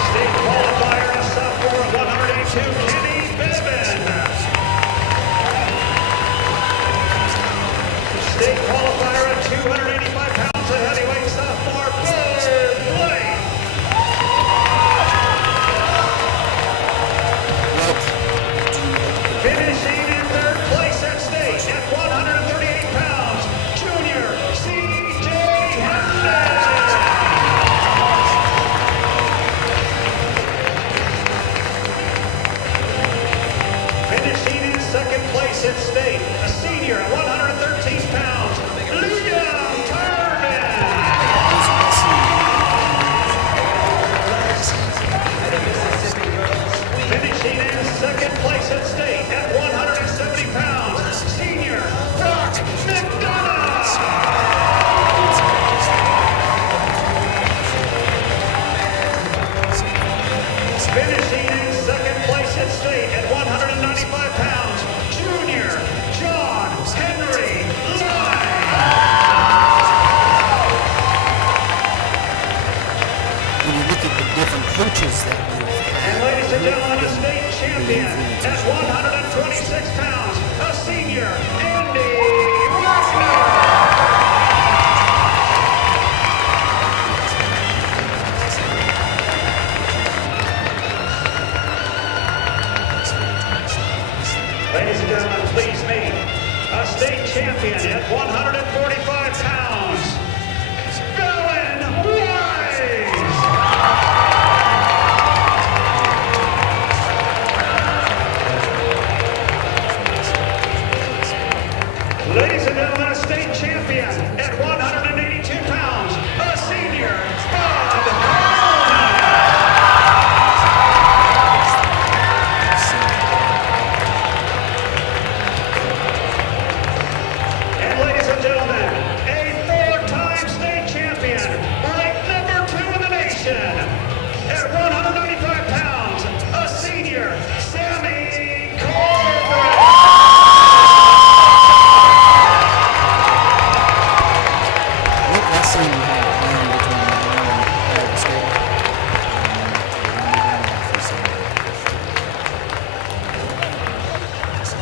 State qualifier, a sophomore, 182, Kenny Bevan. State qualifier at 285 pounds, a heavyweight sophomore, Bullard Blake. Finishing in third place at state at 138 pounds, junior C.J. Hernandez. Finishing in second place at state, a senior at 113 pounds, Liam Turner. Finishing in second place at state at 170 pounds, senior Brock McDonough. Finishing in second place at state at 195 pounds, junior John Henry Lyne. When you look at the different coaches that you've And had, ladies and gentlemen, a state champion at 126 pounds, a senior, Andy Wagner. Ladies and gentlemen, please meet a state champion at 145 pounds, Fallon Wise. Ladies and gentlemen, a state champion at 182 pounds, a senior, Bob Coleman. And ladies and gentlemen, a four-time state champion, ranked number 2 in the nation, at 195 pounds, a senior, Sammy Corbett. what wrestling you had planned between now and Iowa State?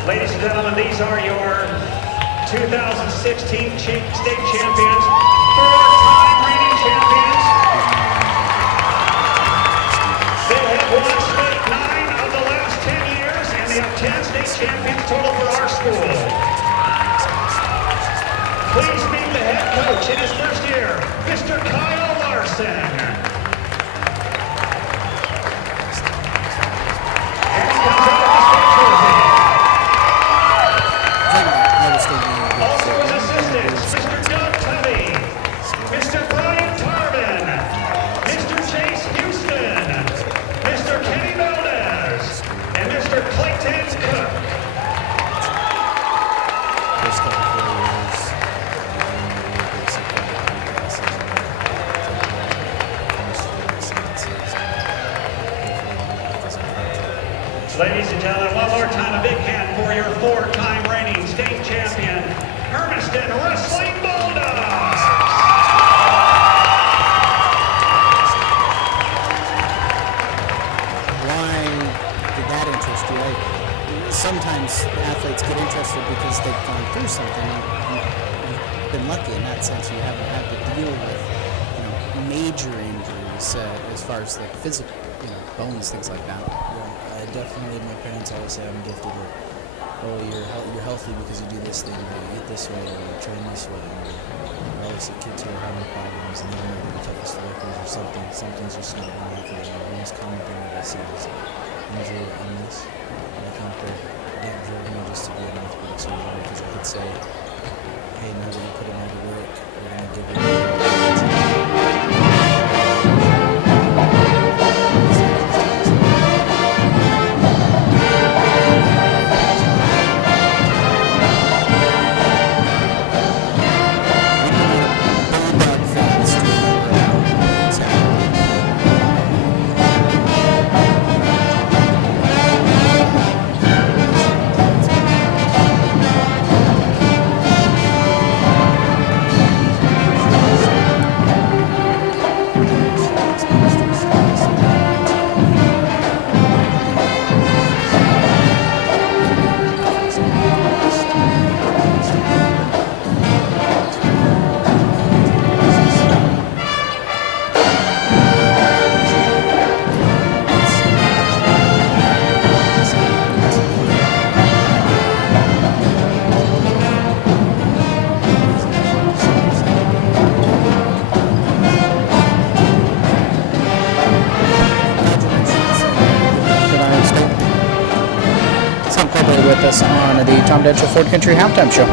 Ladies and gentlemen, these are your 2016 state champions, four-time reigning champions. They have won state 9 of the last 10 years, and they have 10 state champions total for our school. Please meet the head coach in his first year, Mr. Kyle Larson. And he comes out with the state trophy. Talking about Iowa State being a Also good his assistants, Mr. Doug Tubby, Mr. Brian Tarvin, Mr. Chase Houston, Mr. Kenny Valdez, and Mr. Clayton Cook. first couple of years. Ladies and gentlemen, one more time, a big hand for your four-time reigning state champion, Hermiston Wrestling Bulldogs. Why did that interest you? Like, sometimes athletes get interested because they've gone through something. You been lucky in that sense. You haven't had to deal with, major injuries as far as like physical, bones, things like that. Yeah, I definitely, my parents always say I'm gifted with, oh, you're healthy because you do this thing, or you eat this way, or you train this way. And I always see kids who are having problems, and even though they're the toughest workers or something's just not right for them. The most common thing that I see is injury or illness. And I think that drove me just to be an orthopedic surgeon, because I could say, hey, now that you put in all the work, we're going to give you with us on the Tom Denchel Ford Country Halftime Show.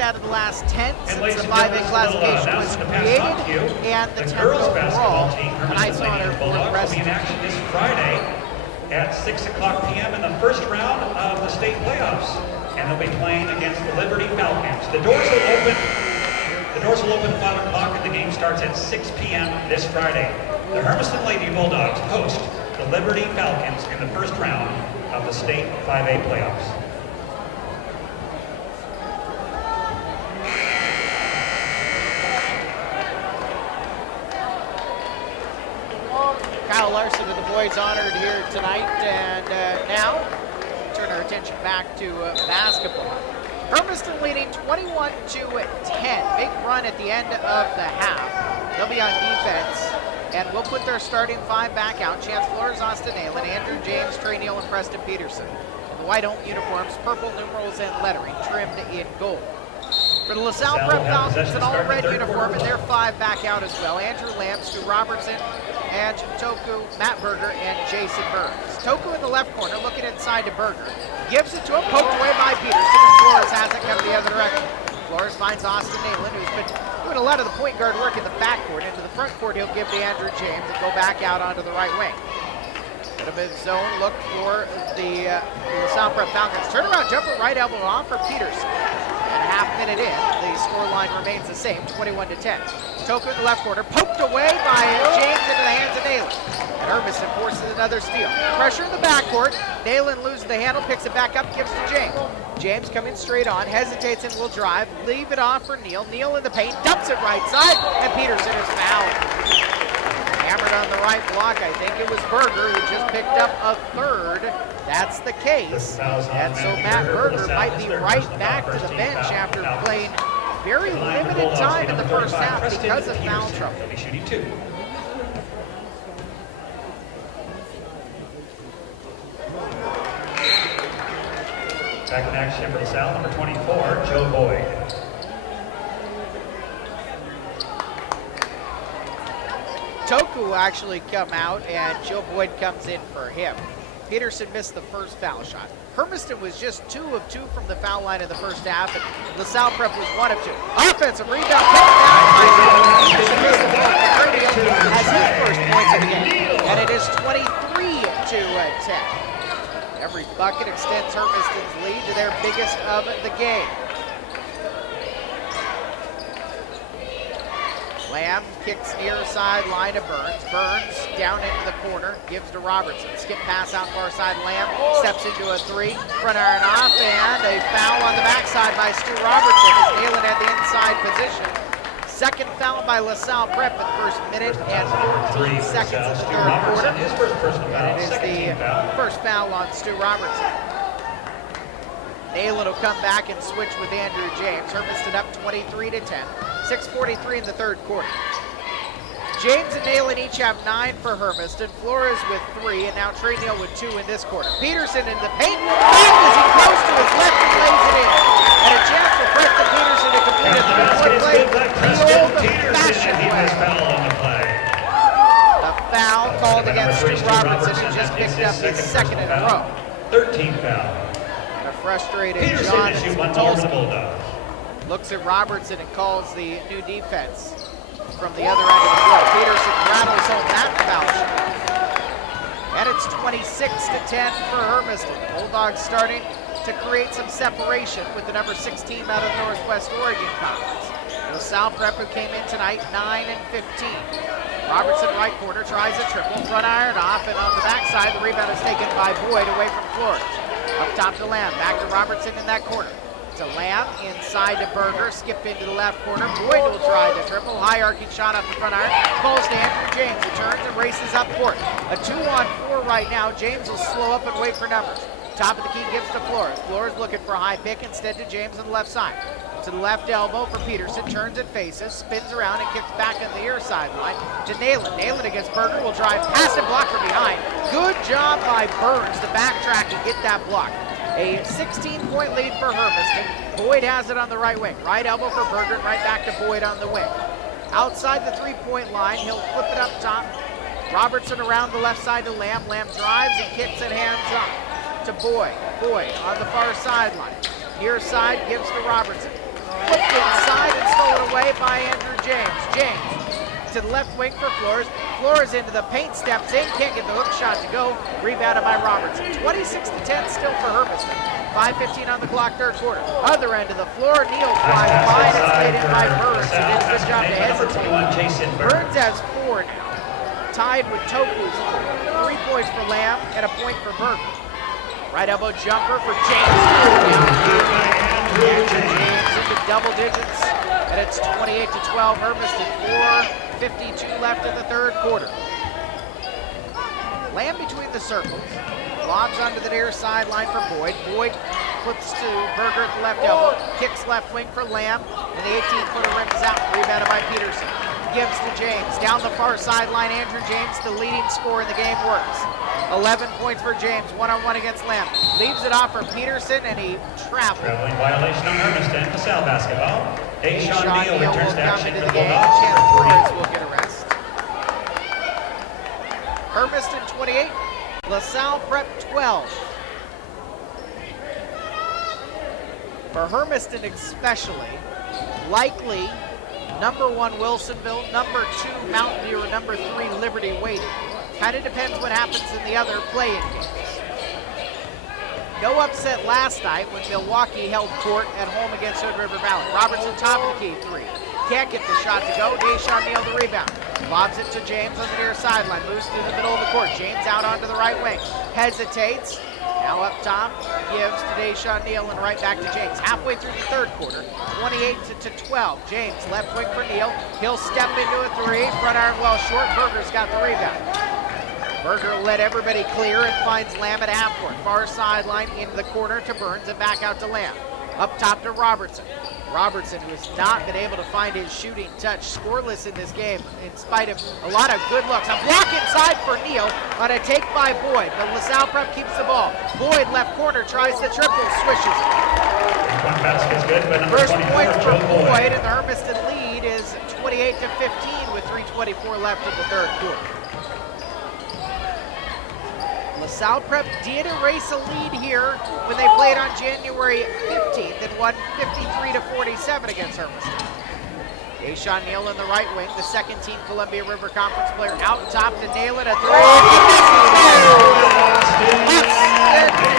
Out of the last 10 since the 5A classification was created, and the 10th overall. An ice honor for the rest will be in action this Friday at 6 o'clock p.m. in the first round of the state playoffs, and they'll be playing against the Liberty Falcons. The doors will open at 5 o'clock, and the game starts at 6 p.m. this Friday. The Hermiston Lady Bulldogs host the Liberty Falcons in the first round of the state 5A playoffs. Kyle Larson and the boys honored here tonight. And now, turn our attention back to basketball. Hermiston leading 21-10. Big run at the end of the half. They'll be on defense, and we'll put their starting five back out. Chance Flores, Austin Nalen, Andrew James, Trey Neal, and Preston Peterson. The white home uniforms, purple numerals and lettering, trimmed in gold. For the LaSalle Prep Falcons, an all-red uniform, and their five back out as well. Andrew Lamb, Stu Robertson, and Toku, Matt Berger, and Jason Burns. Toku in the left corner, looking inside to Berger. Gives it to him, poked away by Peterson, and Flores has it come the other direction. Flores finds Austin Nalen, who's been doing a lot of the point guard work in the backcourt. Into the front court, he'll give to Andrew James and go back out onto the right wing. Bit of a zone look for the LaSalle Prep Falcons. Turnaround jumper, right elbow off for Peterson. And a half minute in, the scoreline remains the same, 21-10. Toku in the left corner, poked away by James into the hands of Nalen. And Hermiston forces another steal. Pressure in the backcourt. Nalen loses the handle, picks it back up, gives to James. James coming straight on, hesitates and will drive. Leave it off for Neal. Neal in the paint, dumps it right side, and Peterson is fouled. Hammered on the right block. I think it was Berger who just picked up a third. That's the case. And so Matt Berger might be right back to the bench after playing very limited time in the first half because of foul trouble. They'll be shooting two. Back in action for LaSalle, number 24, Joe Boyd. Toku will actually come out, and Joe Boyd comes in for him. Peterson missed the first foul shot. Hermiston was just 2 of 2 from the foul line in the first half, and LaSalle Prep was 1 of 2. Offensive rebound, picked down by Peterson. Missed the block, but has his first points of the game, and it is 23-10. Every bucket extends Hermiston's lead to their biggest of the game. Lamb kicks near sideline to Burns. Burns down into the corner, gives to Robertson. Skip pass out far side. Lamb steps into a three. Front iron off, and a foul on the backside by Stu Robertson as Nalen at the inside position. Second foul by LaSalle Prep in the first minute and 14 seconds in the third quarter. His first personal foul, And it is the first foul on Stu Robertson. Nalen will come back and switch with Andrew James. Hermiston up 23-10. 6:43 in the third quarter. James and Nalen each have 9 for Hermiston. Flores with 3, and now Trey Neal with 2 in this quarter. Peterson in the paint. As he goes to his left and lays it in. And a chance for Preston Peterson to complete a three-point play the old-fashioned way. A foul called against Stu Robertson, who just picked up his second in a row. 13th foul. And a frustrated Peterson John to shoot one more for the Bulldogs. looks at Robertson and calls the new defense from the other end of the floor. Peterson rattles home that foul shot. And it's 26-10 for Hermiston. Bulldogs starting to create some separation with the number 6 team out of Northwest Oregon Conference. LaSalle Prep, who came in tonight 9-15. Robertson right corner tries a triple, front iron off, and on the backside the rebound is taken by Boyd away from Flores. Up top to Lamb, back to Robertson in that corner. To Lamb, inside to Berger, skip into the left corner. Boyd will try the triple, high arcing shot off the front iron. Falls to Andrew James, returns and races up court. A 2-on-4 right now. James will slow up and wait for numbers. Top of the key gives to Flores. Flores looking for a high pick, instead to James on the left side. To the left elbow for Peterson, turns and faces, spins around and kicks back on the near sideline to Nalen. Nalen against Berger, will drive past and block from behind. Good job by Burns to backtrack and get that block. A 16-point lead for Hermiston. Boyd has it on the right wing. Right elbow for Berger, right back to Boyd on the wing. Outside the three-point line, he'll flip it up top. Robertson around the left side to Lamb. Lamb drives and kicks it hands up to Boyd. Boyd on the far sideline. Near side gives to Robertson. Flipped inside and stolen away by Andrew James. James to the left wing for Flores. Flores into the paint, steps in, can't get the hook shot to go. Rebounded by Robertson. 26-10 still for Hermiston. 5:15 on the clock, third quarter. Other end of the floor, Neal flies by and it's laid in by Burns. He did a good job to hesitate. Burns has 4 now. Tied with Toku's 3 points for Lamb and a point for Berger. Right elbow jumper for James. Andrew James into double digits, and it's 28-12 Hermiston. 4:52 left in the third quarter. Lamb between the circles. Lobs onto the near sideline for Boyd. Boyd flips to Berger at the left elbow. Kicks left wing for Lamb. And the 18-footer rims out. Rebounded by Peterson. Gives to James. Down the far sideline, Andrew James, the leading scorer in the game, works. 11 points for James, one-on-one against Lamb. Leaves it off for Peterson, and he traveled. Traveling violation on Hermiston to Salle basketball. Deshaun Neal returns to action for the game. Bulldogs. Chance Number Flores 3. will get a rest. Hermiston 28, LaSalle Prep 12. For Hermiston especially, likely number 1 Wilsonville, number 2 Mountain View, or number 3 Liberty waiting. Kind of depends what happens in the other play-in games. No upset last night when Milwaukee held court at home against Hood River Valley. Robertson top of the key, 3. Can't get the shot to go. Deshaun Neal the rebound. Lobs it to James on the near sideline. Moves through the middle of the court. James out onto the right wing. Hesitates. Now up top. Gives to Deshaun Neal and right back to James. Halfway through the third quarter. 28 to 12. James left wing for Neal. He'll step into a 3. Front iron well short. Berger's got the rebound. Berger let everybody clear and finds Lamb at half court. Far sideline into the corner to Burns and back out to Lamb. Up top to Robertson. Robertson, who has not been able to find his shooting touch, scoreless in this game in spite of a lot of good looks. A block inside for Neal on a take by Boyd, but LaSalle Prep keeps the ball. Boyd left corner tries the triple, swishes. One basket is good, but number First 24, point for Joe Boyd, and the Hermiston lead is 28 to 15 with 3:24 left in the third quarter. LaSalle Prep did erase a lead here when they played on January 15th and won 53 to 47 against Hermiston. Deshaun Neal in the right wing, the second team Columbia River Conference player, out top to nail it, a 3.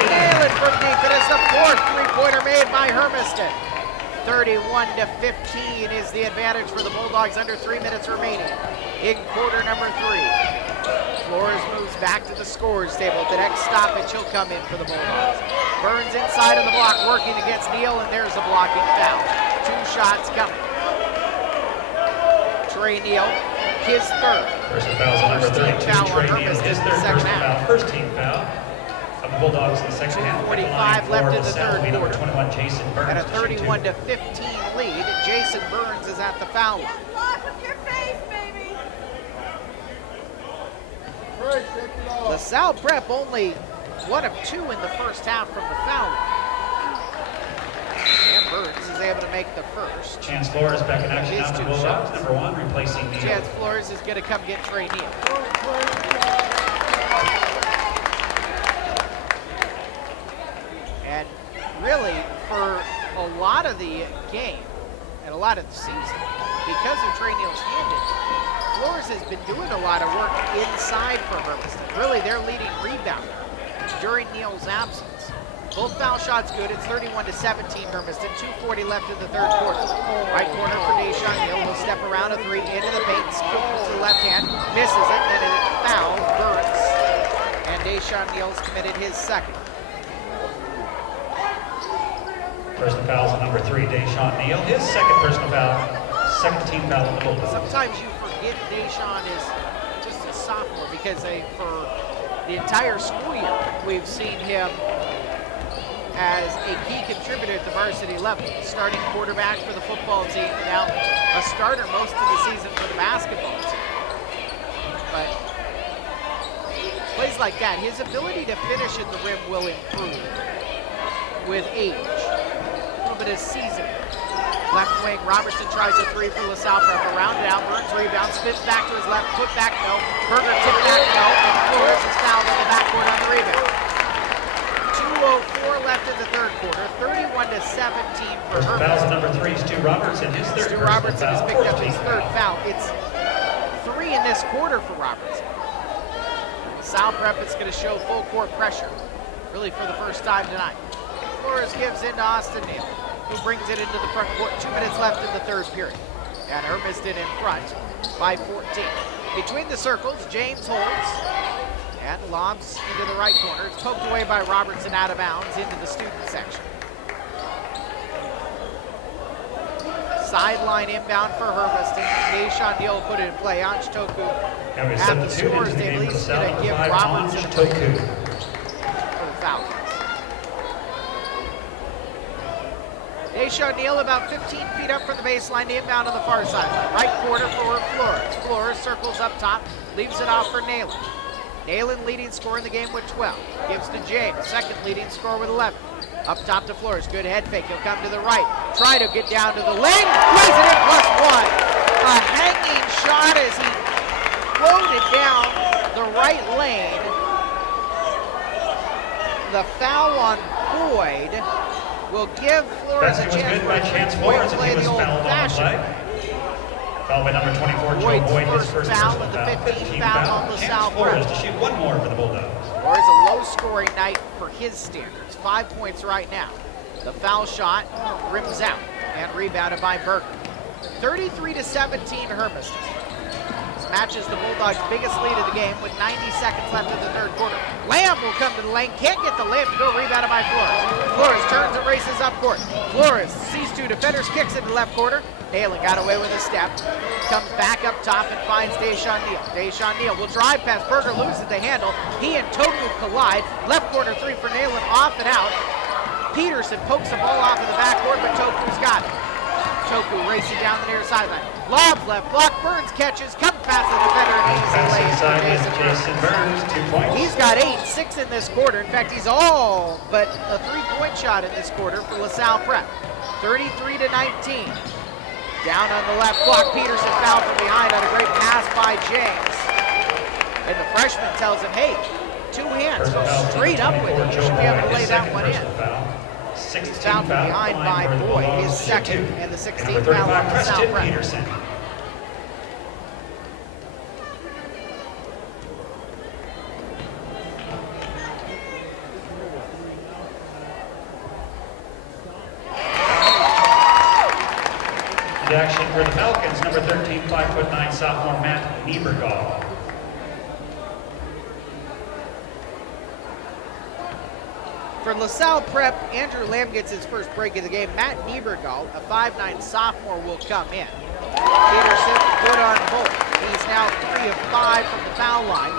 Nail it from deep, and it's the 4th three-pointer made by Hermiston. 31 to 15 is the advantage for the Bulldogs, under 3 minutes remaining in quarter number 3. Flores moves back to the scorers table. At the next stoppage, he'll come in for the Bulldogs. Burns inside of the block, working against Neal, and there's a blocking foul. 2 shots coming. Trey Neal, his third. Personal fouls on number 32, Trey Neal, his third personal foul. First team foul of the Bulldogs in the second half. 2:45 left in the third number quarter. 21, Jason Burns. At a 31 to 15 lead, Jason Burns is at the foul line. LaSalle Prep only 1 of 2 in the first half from the foul line. And Burns is able to make the first. Chance Flores back in action now for the Bulldogs. Number 1 replacing Neal. Chance Flores is going to come get Trey Neal. And really, for a lot of the game and a lot of the season, because of Trey Neal's hand injury, Flores has been doing a lot of work inside for Hermiston. Really, their leading rebounder during Neal's absence. Both foul shots good. It's 31 to 17 Hermiston. 2:40 left in the third quarter. Right corner for Deshaun Neal. He'll step around a 3 into the paint. Scoops to the left hand. Misses it. Then it fouls Burns. And Deshaun Neal's committed his second. Personal fouls on number 3, Deshaun Neal. His second personal foul. Second team foul on the Bulldogs. Sometimes you forget Deshaun is just a sophomore because for the entire school year, we've seen him as a key contributor at the varsity level. Starting quarterback for the football team, now a starter most of the season for the basketball team. But plays like that, his ability to finish at the rim will improve with age. A little bit of seasoning. Left wing, Robertson tries a 3 for LaSalle Prep. Around it out, Burns rebound, spins back to his left, put back no. Berger tip back no, and Flores is fouled in the backcourt on the rebound. 2:04 left in the third quarter, 31 to 17 for Personal Hermiston. fouls on number 3, Stu Robertson. His third Stu personal Robertson has foul. picked up Fourth his team third foul. foul. It's 3 in this quarter for Robertson. LaSalle Prep is going to show full court pressure, really for the first time tonight. Flores gives in to Austin Neal, who brings it into the front court. 2 minutes left in the third period. And Hermiston in front by 14. Between the circles, James holds and lobs into the right corner. It's poked away by Robertson out of bounds into the student section. Sideline inbound for Hermiston. Deshaun Neal put it in play. Anj Toku And we at the substitute scores into the table. game for He's Salle, going to number give 5, Robinson Anj the lead Toku. for the Falcons. Deshaun Neal about 15 feet up from the baseline, inbound on the far sideline. Right quarter for Flores. Flores circles up top, leaves it off for Nayland. Nayland leading scorer in the game with 12. Gives to James, second leading scorer with 11. Up top to Flores, good head fake, he'll come to the right. Try to get down to the lane, plays it in +1. A hanging shot as he floated down the right lane. The foul on Boyd will give Flores a Basket was chance good for by a Chance three-point Flores, and play he was the fouled on the old-fashioned. play. Fouled by number 24, Joe Boyd's Boyd, his first first foul personal and the foul. 15th foul on Chance LaSalle Flores Prep. to shoot one more for the Bulldogs. Flores a low-scoring night for his standards. 5 points right now. The foul shot rims out and rebounded by Berger. 33-17 Hermiston. This matches the Bulldogs' biggest lead of the game with 90 seconds left in the third quarter. Lamb will come to the lane, can't get the layup to go, rebounded by Flores. Flores turns and races up court. Flores sees two defenders, kicks into the left corner. Nayland got away with a step. Comes back up top and finds Deshaun Neal. Deshaun Neal will drive past Berger, loses the handle. He and Toku collide. Left corner three for Nayland, off and out. Peterson pokes the ball off in the backcourt, but Toku's got it. Toku racing down the near sideline. Lobs left block, Burns catches, comes past the defender and easy Pass layup inside for with Jason Burns, 2 points. He's got 6 in this quarter. In fact, he's all but a 3-point shot in this quarter for LaSalle Prep. 33-19. Down on the left block, Peterson fouled from behind on a great pass by James. And the freshman tells him, hey, 2 hands, go straight up with it. You should be able to lay that one in. He's fouled from behind by Boyd, his second, and the 16th foul on LaSalle Prep. Peterson. Into action for the Falcons, number 13, 5'9" sophomore Matt Niebergall. For LaSalle Prep, Andrew Lamb gets his first break of the game. Matt Niebergall, a 5'9" sophomore, will come in. Peterson, good on both. He's now 3 of 5 from the foul line.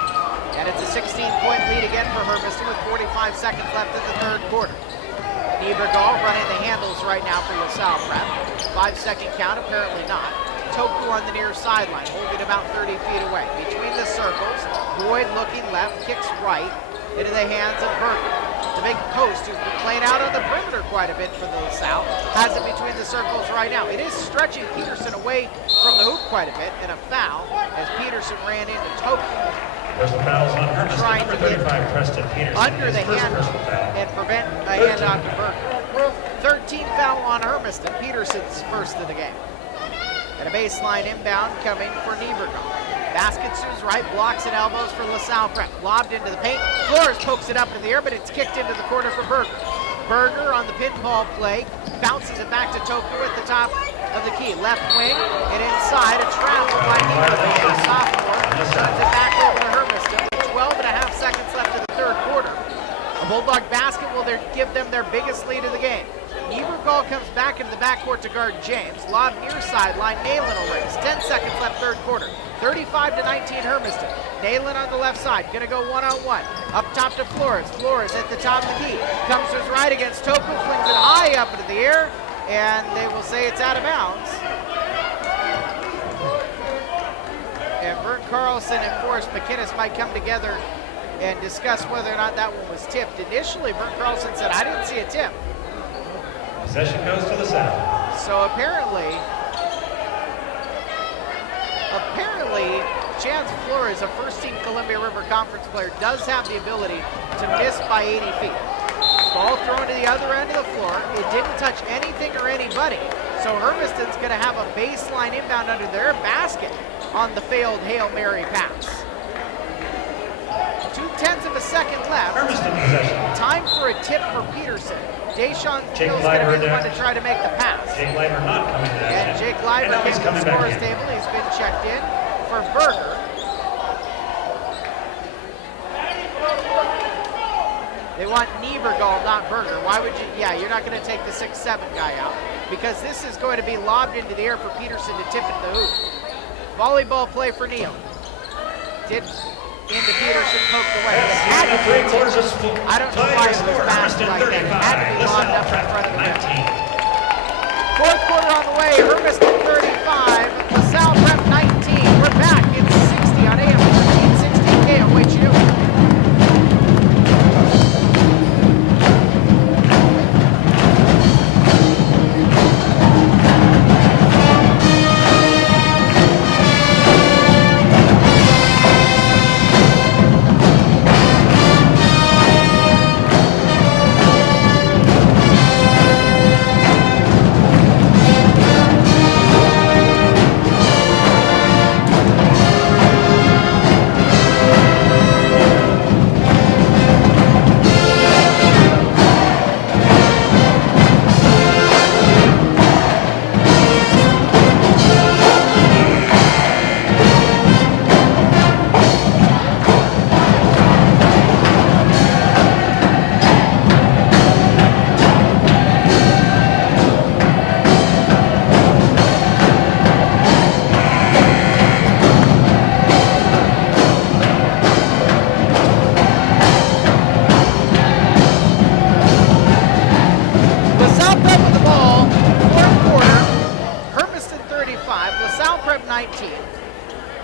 And it's a 16-point lead again for Hermiston with 45 seconds left in the third quarter. Niebergall running the handles right now for LaSalle Prep. 5-second count, apparently not. Toku on the near sideline, holding about 30 feet away. Between the circles, Boyd looking left, kicks right into the hands of Berger. The big post, who's been playing out on the perimeter quite a bit for the LaSalle, has it between the circles right now. It is stretching Peterson away from the hoop quite a bit, and a foul as Peterson ran into Toku. Personal fouls on Hermiston, Trying number to get 35, Preston Peterson. under the his first hand personal foul. and prevent a handoff to Berger. 13 foul on Hermiston, Peterson's first of the game. And a baseline inbound coming for Niebergall. Baskets to his right, blocks and elbows for LaSalle Prep. Lobbed into the paint. Flores pokes it up into the air, but it's kicked into the corner for Berger. Berger on the pinball play, bounces it back to Toku at the top of the key. Left wing and inside, a travel by Niebergall, the sophomore. Turns it back over to Hermiston with 12.5 seconds left in the third quarter. A Bulldog basket will give them their biggest lead of the game. Niebergall comes back into the backcourt to guard James. Lob near sideline, Nayland will race. 10 seconds left third quarter. 35-19 Hermiston. Nayland on the left side, gonna go one-on-one. Up top to Flores. Flores at the top of the key. Comes to his right against Toku, flings it high up into the air, and they will say it's out of bounds. And Bert Carlson and Forrest McInnes might come together and discuss whether or not that one was tipped. Initially, Bert Carlson said, I didn't see a tip. Possession goes to LaSalle. So apparently, Chance Flores, a first-team Columbia River Conference player, does have the ability to miss by 80 feet. Ball thrown to the other end of the floor. It didn't touch anything or anybody. So Hermiston's going to have a baseline inbound under their basket on the failed Hail Mary pass. 0.2 of a second left. Hermiston possession. Time for a tip for Peterson. Deshaun Jake Neal's going to be the Leiber one to try to make the pass. Jake Leiber not coming to And action. Jake Leiber now came he's to the coming back scorer's in. table. He's been checked in for Berger. They want Niebergall, not Berger. Why would you? Yeah, you're not going to take the 6'7" guy out. because this is going to be lobbed into the air for Peterson to tip into the hoop. Volleyball play for Neal. Didn't into Peterson, poked away. It had to be tipped. I don't know why it was fast like that. It had to be lobbed up in front of the net. Fourth quarter on the way. Hermiston 35, LaSalle Prep 19. We're back. It's 60 on AM 1360 KOHU.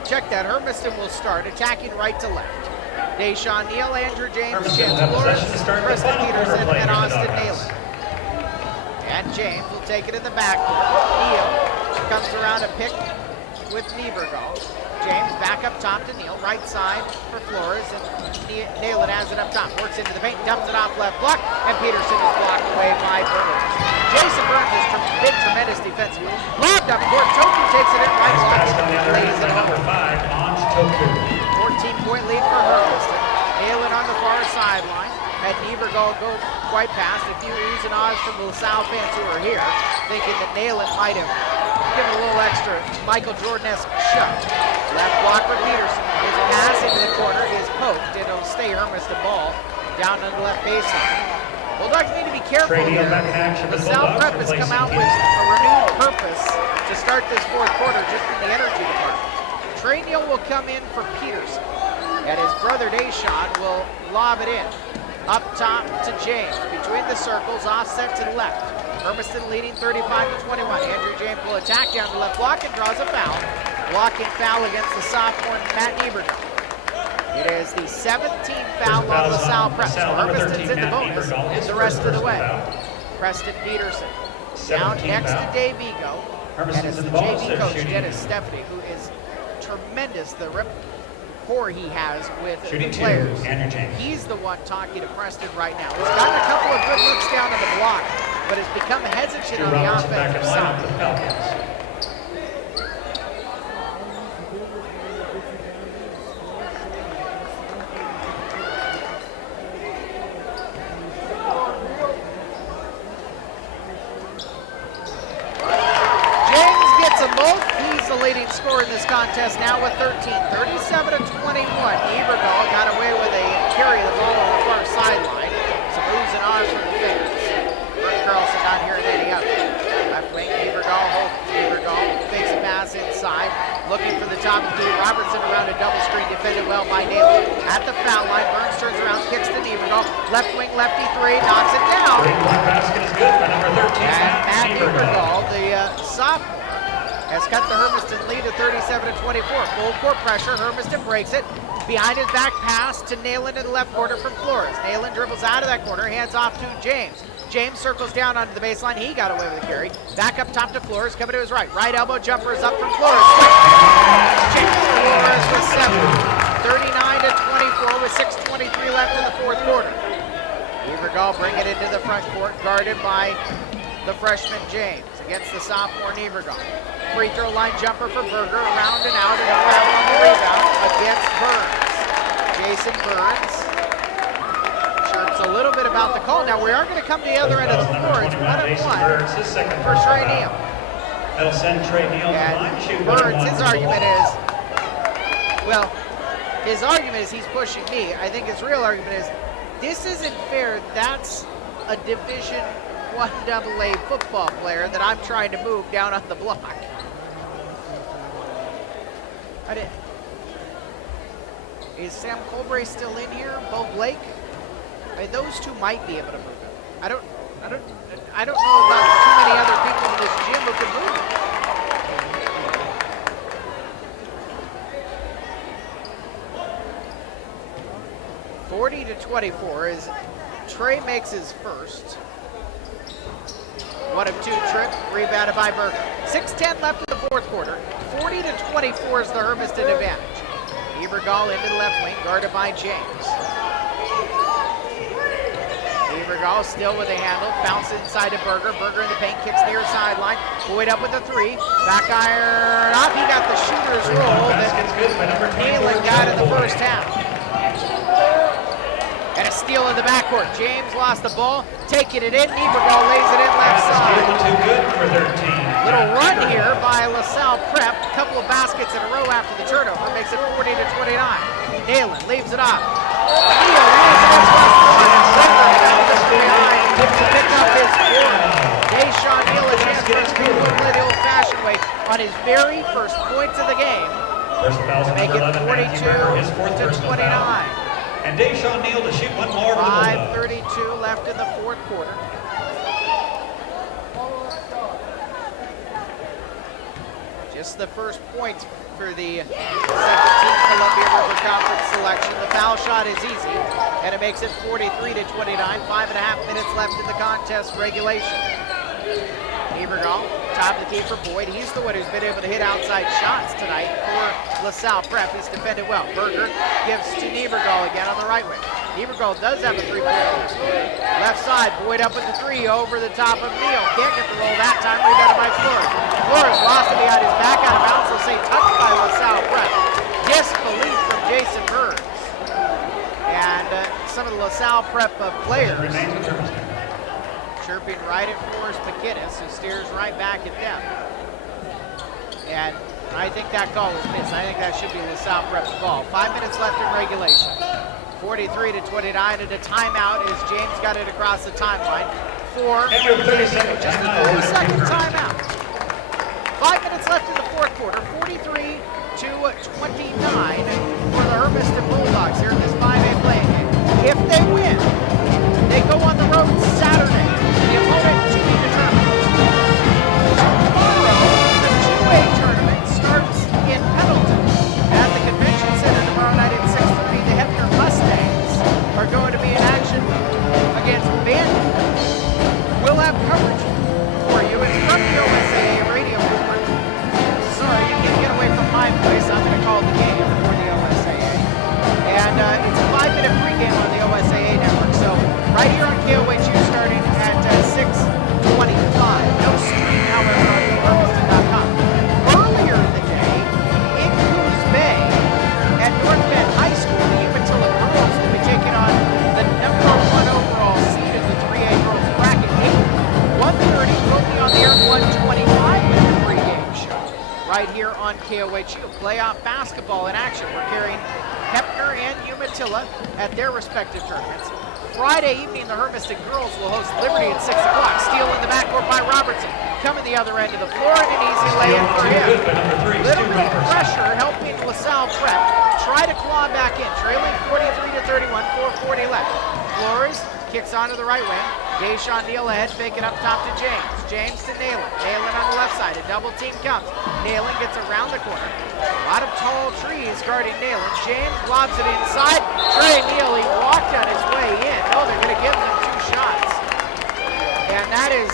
Check that. Hermiston will start, attacking right to left. Deshaun Neal, Andrew James, Chance Flores, Preston Peterson, and Austin Naylor. And James will take it in the backcourt. Neal comes around a pick with Niebergall. James back up top to Neal, right side for Flores, and Naylor has it up top. Works into the paint, dumps it off left block, and Peterson is blocked away by Burns. Jason Burns has been tremendous defensively. Blocked up court, Toku takes it in right side. Lays it number 5 on Toku. 14-point lead for Hermiston. Naylor on the far sideline. Had Niebergall go quite past. A few oohs and ahs from the LaSalle fans who are here, thinking that Naylor might have given a little extra Michael Jordan-esque shove. Left block for Peterson. His pass into the corner is poked, and it'll stay Hermiston ball down on the left baseline. Bulldogs need to be careful here. LaSalle Prep has come out with a renewed purpose to start this fourth quarter just in the energy department. Trey Neal will come in for Peterson, and his brother Deshaun will lob it in. Up top to James, between the circles, offset to the left. Hermiston leading 35-21. Andrew James will attack down the left block and draws a foul. Blocking foul against the sophomore Matt Niebergall. It is the 17th foul on LaSalle Prep. So Hermiston's in the bonus and the rest of the way. Preston Peterson down next to Dave Ego. And it's the JV coach, Dennis Stephanie, who is tremendous. The rapport he has with the players. He's the one talking to Preston right now. He's gotten a couple of good looks down on the block, but has become hesitant on the offensive side. Leading scorer in this contest now with 13, 37-21. Niebergall got away with a carry of the ball on the far sideline. Some oohs and ahs from the fans. Brett Carlson not hearing any of it. Left wing, Niebergall holds. Niebergall fakes a pass inside, looking for the top of the key. Robertson around a double screen, defended well by Naylor. At the foul line, Burns turns around, kicks to Niebergall. Left wing, lefty three, knocks it down. Three-point basket is good for number 13. And Matt Niebergall, the sophomore, has cut the Hermiston lead to 37-24. Full court pressure. Hermiston breaks it. Behind his back pass to Nayland in the left corner from Flores. Nayland dribbles out of that corner, hands off to James. James circles down onto the baseline. He got away with the carry. Back up top to Flores, coming to his right. Right elbow jumper is up from Flores. James Flores with 7. 39-24 with 6:23 left in the fourth quarter. Niebergall bring it into the front court, guarded by the freshman James against the sophomore Niebergall. Free throw line jumper for Berger, around and out, and a foul on the rebound against Burns. Jason Burns chirps a little bit about the call. Now we are going to come to the other end of the floor. It's 1-1 for Trey Neal. That'll send Trey Neal to the line. Shoot Burns, his argument is he's pushing me. I think his real argument is this isn't fair. That's a Division 1AA football player that I'm trying to move down on the block. Is Sam Colbray still in here? Bo Blake? I mean, those two might be able to move him. I don't know about too many other people in this gym who can move him. (40-24) as Trey makes his first. 1 of 2 trip, rebounded by Berger. 6:10 left in the fourth quarter. 40-24 is the Hermiston advantage. Ebergall into the left wing, guarded by James. Ebergall still with a handle, bounces inside to Berger. Berger in the paint, kicks near sideline. Boyd up with a 3. Back iron off. He got the shooter's roll that Nealon got in the first half. And a steal in the backcourt. James lost the ball, taking it in. Ebergall lays it in left side. Too good for 13. Little run here by LaSalle Prep. A couple of baskets in a row after the turnover. Makes it 40-29. Nalen leaves it off. Pick up his fourth. Deshaun Nealon has first goal the old-fashioned way on his very first points of the game. To make it 42-29. And Deshaun Neal to shoot one more. 5:32 left in the fourth quarter. Just the first point for the 17 Columbia River Conference selection. The foul shot is easy, and it makes it 43-29. 5.5 minutes left in the contest regulation. Ebergall, top of the key for Boyd. He's the one who's been able to hit outside shots tonight for LaSalle Prep. He's defended well. Berger gives to Ebergall again on the right wing. Ebergall does have a 3-point. Left side, Boyd up with the 3 over the top of Neal. Can't get the roll that time. Rebounded by Flores. Flores lost it behind his back out of bounds. They'll say touched by LaSalle Prep. Disbelief from Jason Burns. And some of the LaSalle Prep players chirping right at Forrest McInnes, who steers right back at them. And I think that call was missed. I think that should be LaSalle Prep's call. 5 minutes left in regulation. 43-29, and a timeout as James got it across the timeline for just a 30-second timeout. 5 minutes left in the fourth quarter. 43-29 for the Hermiston Bulldogs here in this 5A playing game. If they win, they go on the road Saturday. The opponent to be determined. Tomorrow, the 2A tournament starts in Pendleton at the Convention Center tomorrow night at 6:30. The Hefner Mustangs are going to be in action against Bandit. We'll have coverage for you. It's from the OSAA radio network. Sorry, you can't get away from my voice. I'm going to call the game for the OSAA. And it's a 5-minute pregame on the OSAA network. So right here on KOHU starting at 6:25. No stream, however, on Hermiston.com. Earlier in the day, in Coos Bay, at North Bend High School, the Umatilla girls will be taking on the number 1 overall seed in the 3A girls bracket. 1:30 will be on the air 1:25 with the pregame show. Right here on KOHU. Playoff basketball in action. We're carrying Hefner and Umatilla at their respective tournaments. Friday evening, the Hermiston girls will host Liberty at 6 o'clock. Steal in the backcourt by Robertson. Coming the other end of the floor, and an easy lay-in for him. Little bit of pressure helping LaSalle Prep try to claw back in. Trailing 43-31, 4:40 left. Flores kicks onto the right wing. Deshaun Neal ahead, fake it up top to James. James to Nalen. Nalen on the left side. A double team comes. Nalen gets around the corner. A lot of tall trees guarding Nalen. James lobs it inside. Trey Neal, he walked on his way in. Oh, they're going to give him 2 shots. And that is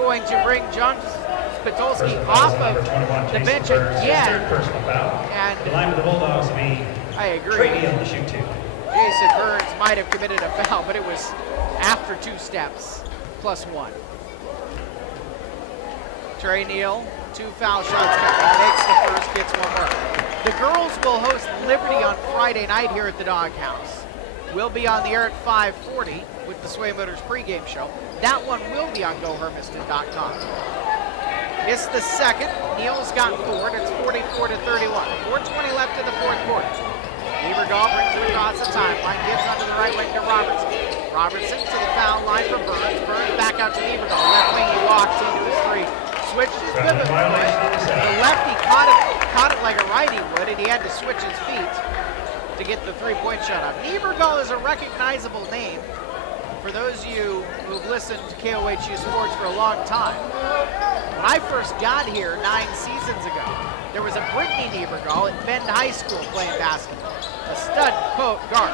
going to bring John Spitolski off of the bench again. And the line of the Bulldogs will be I agree. Trey Neal to shoot 2. Jason Burns might have committed a foul, but it was after 2 steps, plus 1. Trey Neal, 2 foul shots coming, makes the first, gets 1 more. The girls will host Liberty on Friday night here at the Doghouse. We'll be on the air at 5:40 with the Sway Motors pregame show. That one will be on GoHermiston.com. Missed the second. Neal's got 4. It's 44-31. 4:20 left in the fourth quarter. Ebergall brings it across the timeline, gives onto the right wing to Robertson. Robertson to the foul line for Burns. Burns back out to Nieberdahl. Left wing, he walked into his three. Switched his pivot point. The lefty caught it like a righty would, and he had to switch his feet to get the three-point shot up. Nieberdahl is a recognizable name for those of you who've listened to KOHU Sports for a long time. When I first got here 9 seasons ago, there was a Brittany Nieberdahl at Bend High School playing basketball. A stud guard.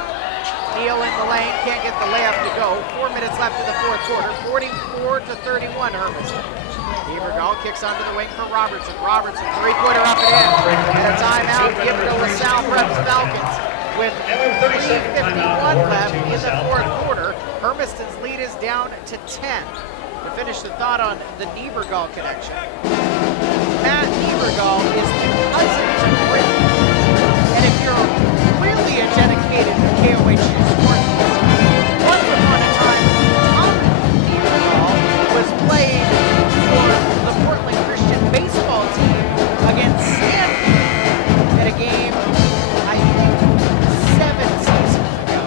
Neal in the lane, can't get the layup to go. 4 minutes left in the fourth quarter. 44-31 Hermiston. Nieberdahl kicks onto the wing for Robertson. Robertson, three-pointer up and in. And a timeout given to LaSalle Preps Falcons. With 3:51 left in the fourth quarter, Hermiston's lead is down to 10. To finish the thought on the Nieberdahl connection, Matt Nieberdahl is the cousin to Brittany. And if you're really a dedicated KOHU sports fan, once upon a time, Tom Nieberdahl was playing for the Portland Christian baseball team against Stanford at a game, I think, 7 seasons ago.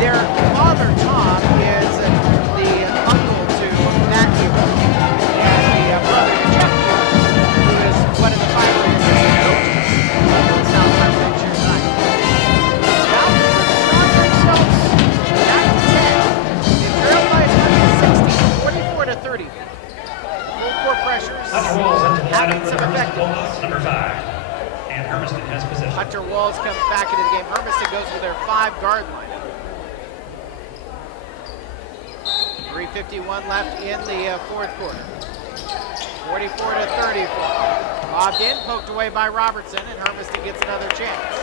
Their father, Tom, is the uncle to Matt Nieberdahl, and the brother to Jeff Nieberdahl, who is one of the 5 assistant coaches of the South Park Pictures tonight. Falcons draw themselves back to 10. They trail by 16, 44-30. Full court pressures Hunter Walls into the having lineup for some the Hermiston effectiveness. Bulldogs, number 5. And Hermiston has possession. Hunter Walls comes back into the game. Hermiston goes with their 5-guard lineup. 3:51 left in the fourth quarter. 44-34. Lobbed in, poked away by Robertson, and Hermiston gets another chance.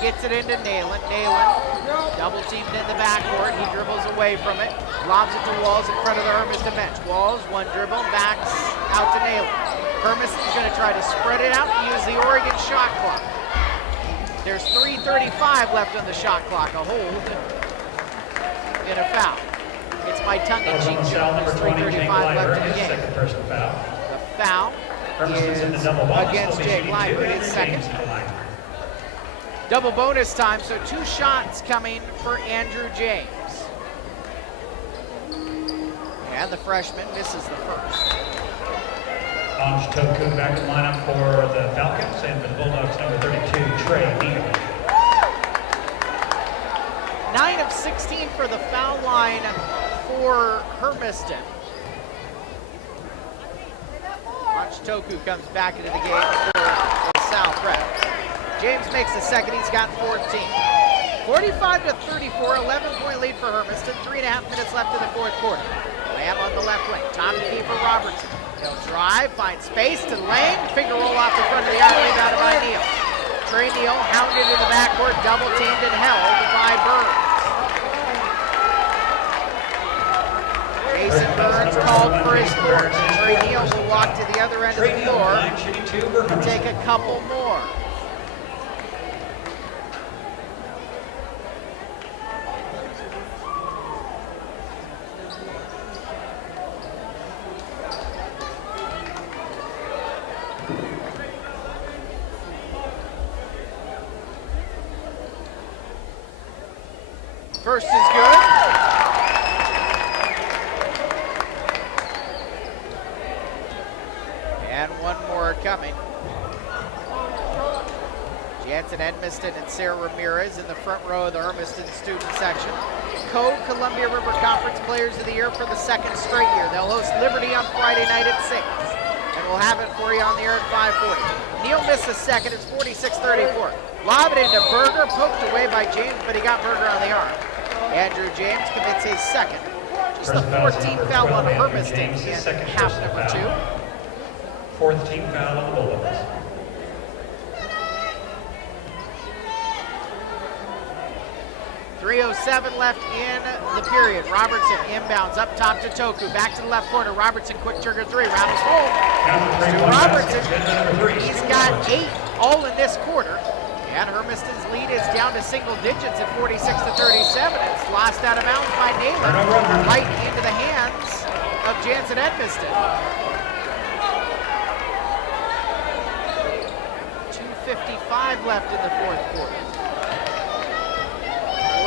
Gets it into Nayland. Nayland, double teamed in the backcourt. He dribbles away from it. Lobs it to Walls in front of the Hermiston bench. Walls, one dribble, backs out to Nayland. Hermiston's going to try to spread it out and use the Oregon shot clock. There's 3:35 left on the shot clock. A hold and a foul. It's my tongue-in-cheek joke. There's 3:35 left in the game. Second personal foul. The foul Hermiston's in the is double bonus. against They'll be Jake shooting 2 Lyman, and his James second. in the line. Double bonus time, so 2 shots coming for Andrew James. And the freshman misses the first. Anj Toku back in lineup for the Falcons, and for the Bulldogs, number 32, Trey Neal. 9 of 16 for the foul line for Hermiston. Anj Toku comes back into the game for Salle Prep. James makes the second, he's got 14. 45-34, 11-point lead for Hermiston. 3.5 minutes left in the fourth quarter. Lamb on the left wing, top to key for Robertson. He'll drive, find space to Lang, finger roll off the front of the arc, rebounded by Neal. Trey Neal hounded in the backcourt, double teamed and held by Burns. Jason Burns called for his fourth. Trey Neal will walk to the other end of the floor and take a couple more. First is good. And one more coming. Jansen Edmiston and Sarah Ramirez in the front row of the Hermiston student section. Co-Columbia River Conference Players of the Year for the 2nd straight year. They'll host Liberty on Friday night at 6. And we'll have it for you on the air at 5:40. Neal missed the second. It's 46-34. Lob it into Berger, poked away by James, but he got Berger on the arm. Andrew James commits his second. Just the 14th foul on Hermiston in half number 2. 4th team foul on the Bulldogs. .307 left in the period. Robertson inbounds up top to Toku. Back to the left corner. Robertson, quick trigger 3. Rattles home. Robertson, he's got 8 all in this quarter. And Hermiston's lead is down to single digits at 46-37. It's lost out of bounds by Naylor, right into the hands of Jansen Edmiston. 1:55 left in the fourth quarter.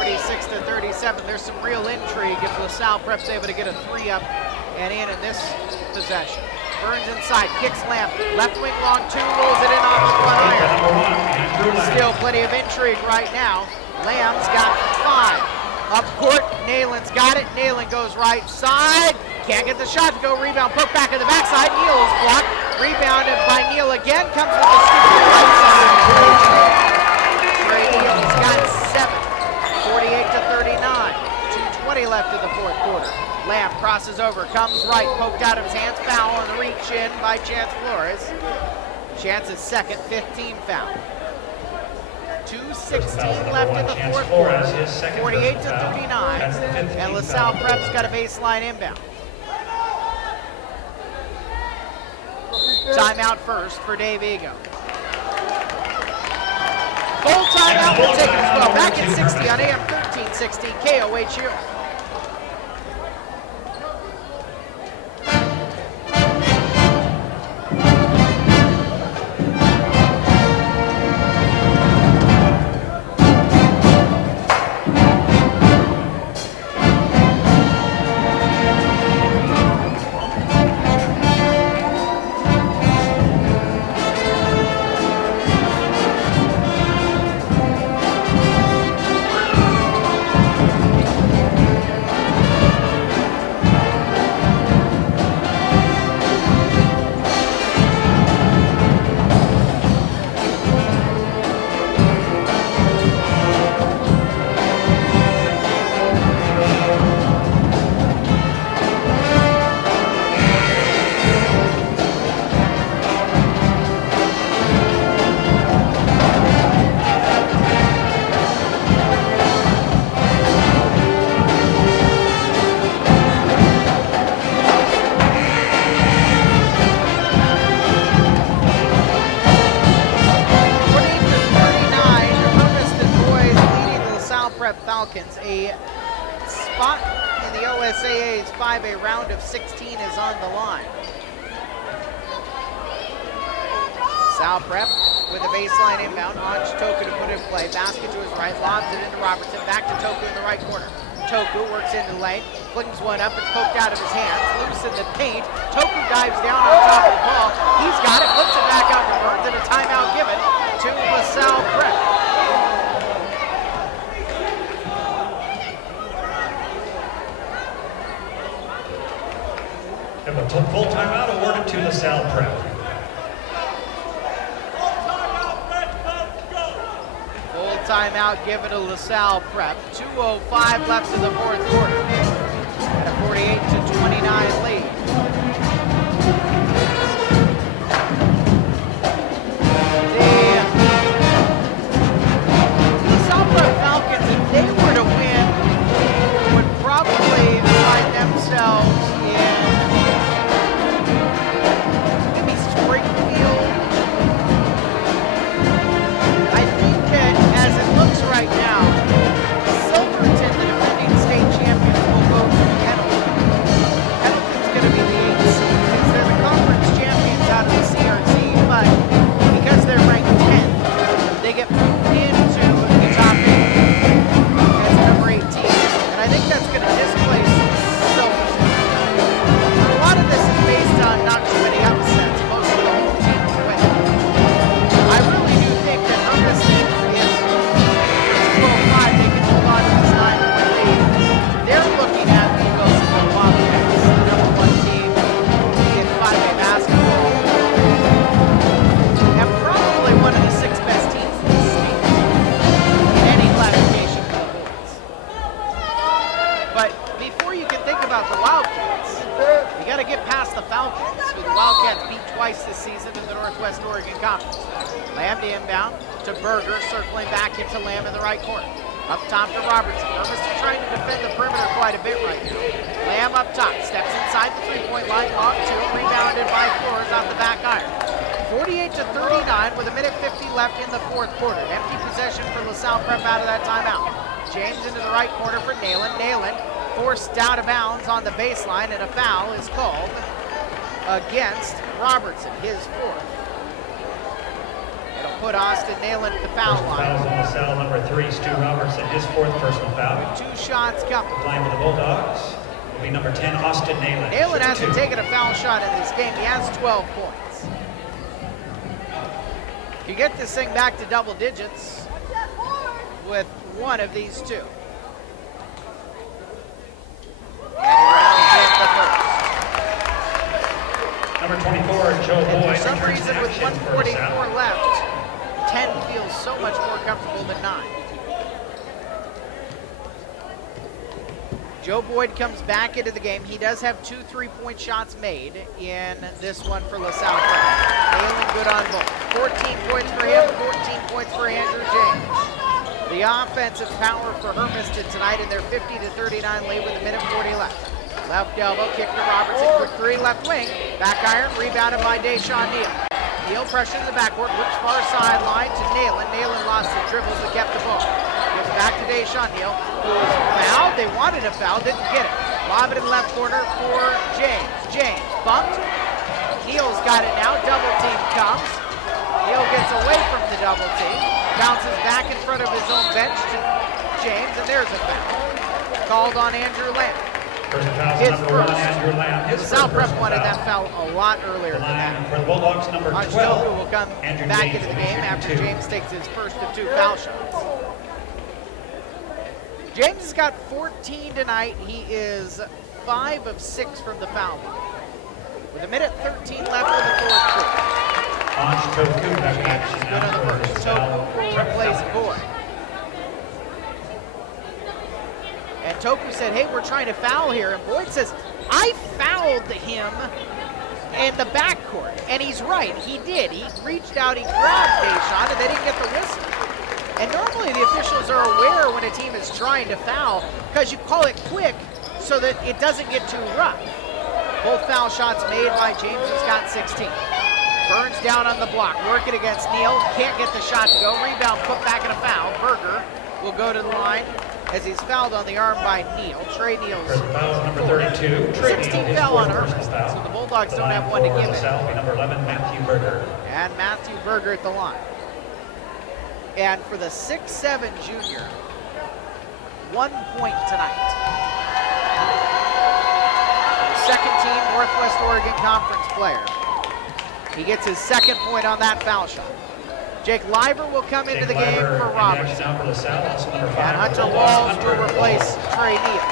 46-37. There's some real intrigue if LaSalle Prep's able to get a 3 up and in this possession. Burns inside, kicks Lamb, left wing long 2, rolls it in off the front iron. Still plenty of intrigue right now. Lamb's got 5. Up court, Nalen's got it. Nalen goes right side. Can't get the shot to go. Rebound, put back in the backside. Neal is blocked. Rebounded by Neal again. Comes with the scoop right side. Trey Neal's got 7. 48-39. 2:20 left in the fourth quarter. Lamb crosses over, comes right, poked out of his hands. Foul on the reach in by Chance Flores. Chance's second, 15 foul. 2:16 left in the fourth quarter. 48-39. And LaSalle Prep's got a baseline inbound. Timeout first for Dave Ego. Full timeout will take it as well. Back at 60 on AM 1360 KOHU. Falcons. A spot in the OSAA's 5A round of 16 is on the line. Salle Prep with a baseline inbound. On Toku to put in play. Basket to his right. Lobs it into Robertson. Back to Toku in the right corner. Toku works into the lane. Flings one up. It's poked out of his hands. Loose in the paint. Toku dives down on top of the ball. He's got it. Flips it back out to Burns. And a timeout given to LaSalle Prep. And a full timeout awarded to LaSalle Prep. Full timeout given to LaSalle Prep. 2:05 left in the fourth quarter. At a 48-29 lead. The LaSalle Prep Falcons, if they were to win, would probably find themselves in maybe Springfield. I think that as it looks right now, Silverton, the defending state champions, will go to Pendleton. Pendleton's going to be the 8th seed because they're the conference champions out of the CRC, but because they're ranked 10th, they get moved into the top 8 as number 18. And I think that's going to displace Silverton. A lot of this is based on not too many upsets. Most of the whole team is winning. I really do think that Hermiston is 2:05. They can hold on to this 9-point lead. They're looking at the Eagles and the Wildcats, the number 1 team in 5A basketball, and probably one of the 6 best teams in the state in any classification for the boys. But before you can think about the Wildcats, you got to get past the Falcons, who the Wildcats beat twice this season in the Northwest Oregon Conference. Lamb to inbound to Berger, circling back into Lamb in the right corner. Up top to Robertson. Hermiston trying to defend the perimeter quite a bit right now. Lamb up top, steps inside the three-point line, long 2, rebounded by Flores off the back iron. 48-39 with 1:50 left in the fourth quarter. Empty possession for LaSalle Prep out of that timeout. James into the right corner for Nalen. Nalen forced out of bounds on the baseline, and a foul is called against Robertson, his 4th. It'll put Austin Nalen at the foul Personal line. fouls on LaSalle, number 3, Stu Robertson, his 4th personal foul. 2 shots coming. Playing for the Bulldogs will be number 10, Austin Nalen. Nalen hasn't 2. taken a foul shot in this game. He has 12 points. You get this thing back to double digits with one of these two. And he rounds in the first. Number 24, Joe And Boyd, for some returns reason, to with action for 1:44 LaSalle. left, 10 feels so much more comfortable than 9. Joe Boyd comes back into the game. He does have 2 3-point shots made in this one for LaSalle. Nalen good on both. 14 points for him, 14 points for Andrew James. The offensive power for Hermiston tonight in their 50-39 lead with a minute 40 left. Left elbow, kick to Robertson, quick 3, left wing. Back iron, rebounded by Deshaun Neal. Neal pressure to the backcourt, whips far sideline to Nalen. Nalen lost the dribbles but kept the ball. Gives back to Deshaun Neal, who was fouled. They wanted a foul, didn't get it. Lob it in the left corner for James. James bumped. Neal's got it now. Double team comes. Neal gets away from the double team. Bounces back in front of his own bench to James, and there's a foul. Called on Andrew Lamb. First foul His number 1, first. Andrew Lamb. His South first Prep wanted that foul a lot earlier The than line that. for the Bulldogs, number Archtoku 12. will come Andrew back James into the will be game shooting after 2. James takes his first of 2 foul shots. James has got 14 tonight. He is 5 of 6 from the foul line. With a minute 13 left in the fourth quarter. Archtoku back in action Good now on the for first. LaSalle. Toku will replace Boyd. And Toku said, hey, we're trying to foul here. And Boyd says, I fouled him in the backcourt. And he's right, he did. He reached out, he grabbed Deshaun, and they didn't get the whistle. And normally the officials are aware when a team is trying to foul because you call it quick so that it doesn't get too rough. Both foul shots made by James, who's got 16. Burns down on the block, working against Neal. Can't get the shot to go. Rebound put back in a foul. Berger will go to the line as he's fouled on the arm by Neal. Trey Neal's First foul number 32. Trey 16 Neal, his foul on 4th personal Hermiston, foul. so the Bulldogs The don't line have one to for give it. LaSalle will be number 11, Matthew Berger. And Matthew Berger at the line. And for the 6'7 junior, 1 point tonight. Second team Northwest Oregon Conference player. He gets his 2nd point on that foul shot. Jake Liver will come into the game for Robertson. Now for LaSalle, also number 5. And Hunter Bulldogs, Walls Hunter will replace Trey Neal.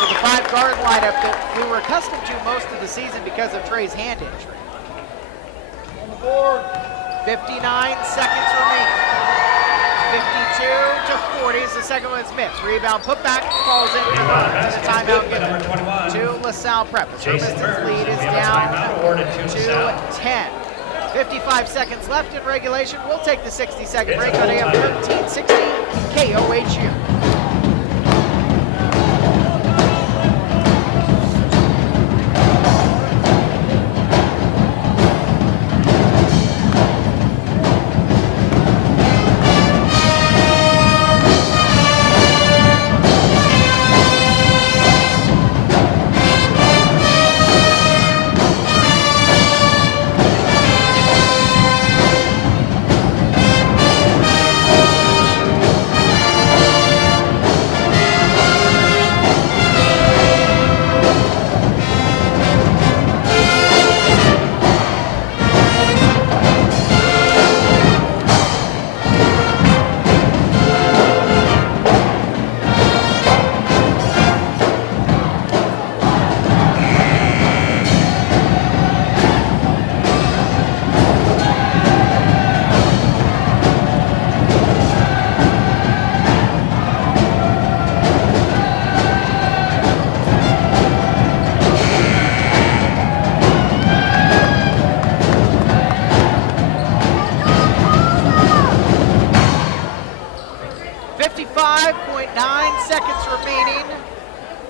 So the 5-guard lineup that we were accustomed to most of the season because of Trey's hand injury. 59 seconds remaining. 52 to 40 is the second one's missed. Rebound put back, falls in for Burns. The timeout given to LaSalle Prep. Jason Hermiston's Burns, lead is we have a down timeout awarded to LaSalle. 10. 55 seconds left in regulation. We'll take the 60-second It's break a on full AM time. 1360 KOHU.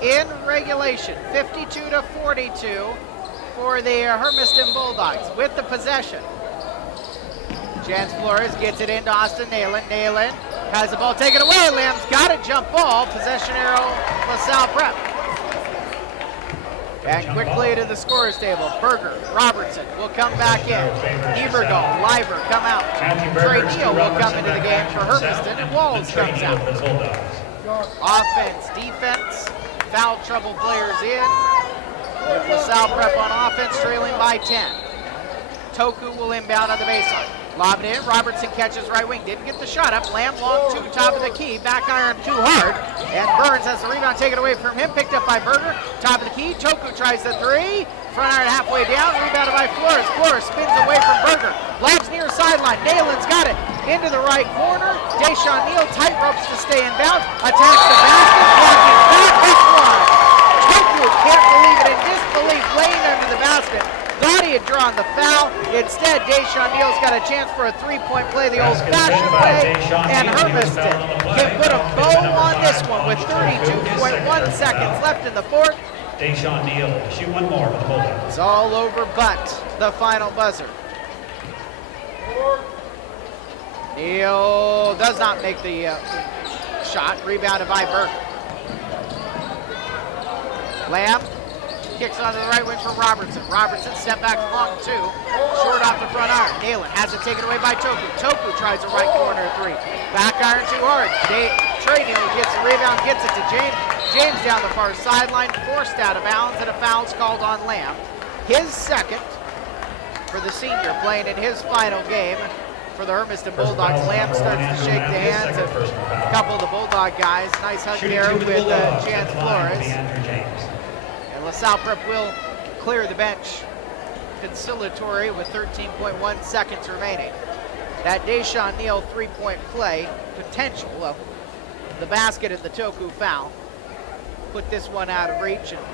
In regulation, 52 to 42 for the Hermiston Bulldogs with the possession. Chance Flores gets it into Austin Nalen. Nalen has the ball taken away. Lamb's got a jump ball. Possession arrow, LaSalle Prep. And quickly to the scorer's table. Berger, Robertson will come back in. Niebergall, Leiber come out. Trey Neal will come into the game for Hermiston, and Walls comes out. Offense, defense, foul trouble players in. With LaSalle Prep on offense, trailing by 10. Toku will inbound on the baseline. Lob it in. Robertson catches right wing. Didn't get the shot up. Lamb long two, top of the key. Back iron too hard. And Burns has the rebound taken away from him. Picked up by Berger. Top of the key. Toku tries the three. Front iron halfway down. Rebounded by Flores. Flores spins away from Berger. Lobs near sideline. Nalen's got it. Into the right corner. Deshaun Neal tight ropes to stay in bounds. Attacks the basket. Blocking back. That's one. Toku can't believe it in disbelief. Laying under the basket. Thought he had drawn the foul. Instead, Deshaun Neal's got a chance for a three-point play the old-fashioned way, and Hermiston can put a bow on this one with 32.1 seconds left in the fourth. Deshaun Neal, shoot one more for the Bulldogs. It's all over but the final buzzer. Neal does not make the shot. Rebounded by Burke. Lamb kicks onto the right wing for Robertson. Robertson step back long two. Short off the front iron. Nalen has it taken away by Toku. Toku tries a right corner three. Back iron too hard. Trey Neal gets the rebound, gets it to James. James down the far sideline, forced out of bounds, and a foul's called on Lamb. His second for the senior, playing in his final game for the Hermiston Bulldogs. Lamb starts to shake the hands of a couple of the Bulldog guys. Nice hug there with Chance Flores. LaSalle Prep will clear the bench conciliatory with 13.1 seconds remaining. That Deshaun Neal three-point play potential of the basket and the Toku foul put this one out of reach, and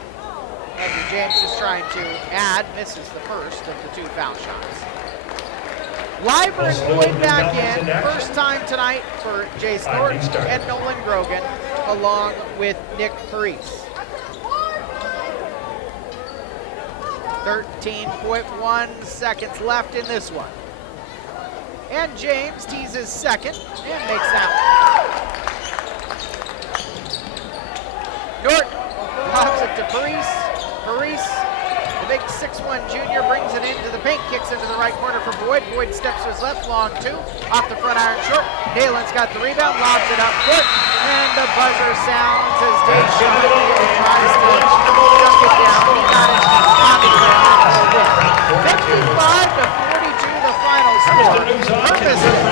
Andrew James is trying to add, misses the first of the two foul shots. Leiber and Boyd back in, first time tonight for Jace Norton and Nolan Grogan, along with Nick Parise. 13.1 seconds left in this one. And James teases second and makes that one. Norton lobs it to Parise. Parise, the big 6'1" junior, brings it into the paint, kicks into the right corner for Boyd. Boyd steps to his left, long two, off the front iron short. Nalen's got the rebound, lobs it up court, and the buzzer sounds as Deshaun tries to dunk it down. He got it. 55 to 42, the final score. Hermiston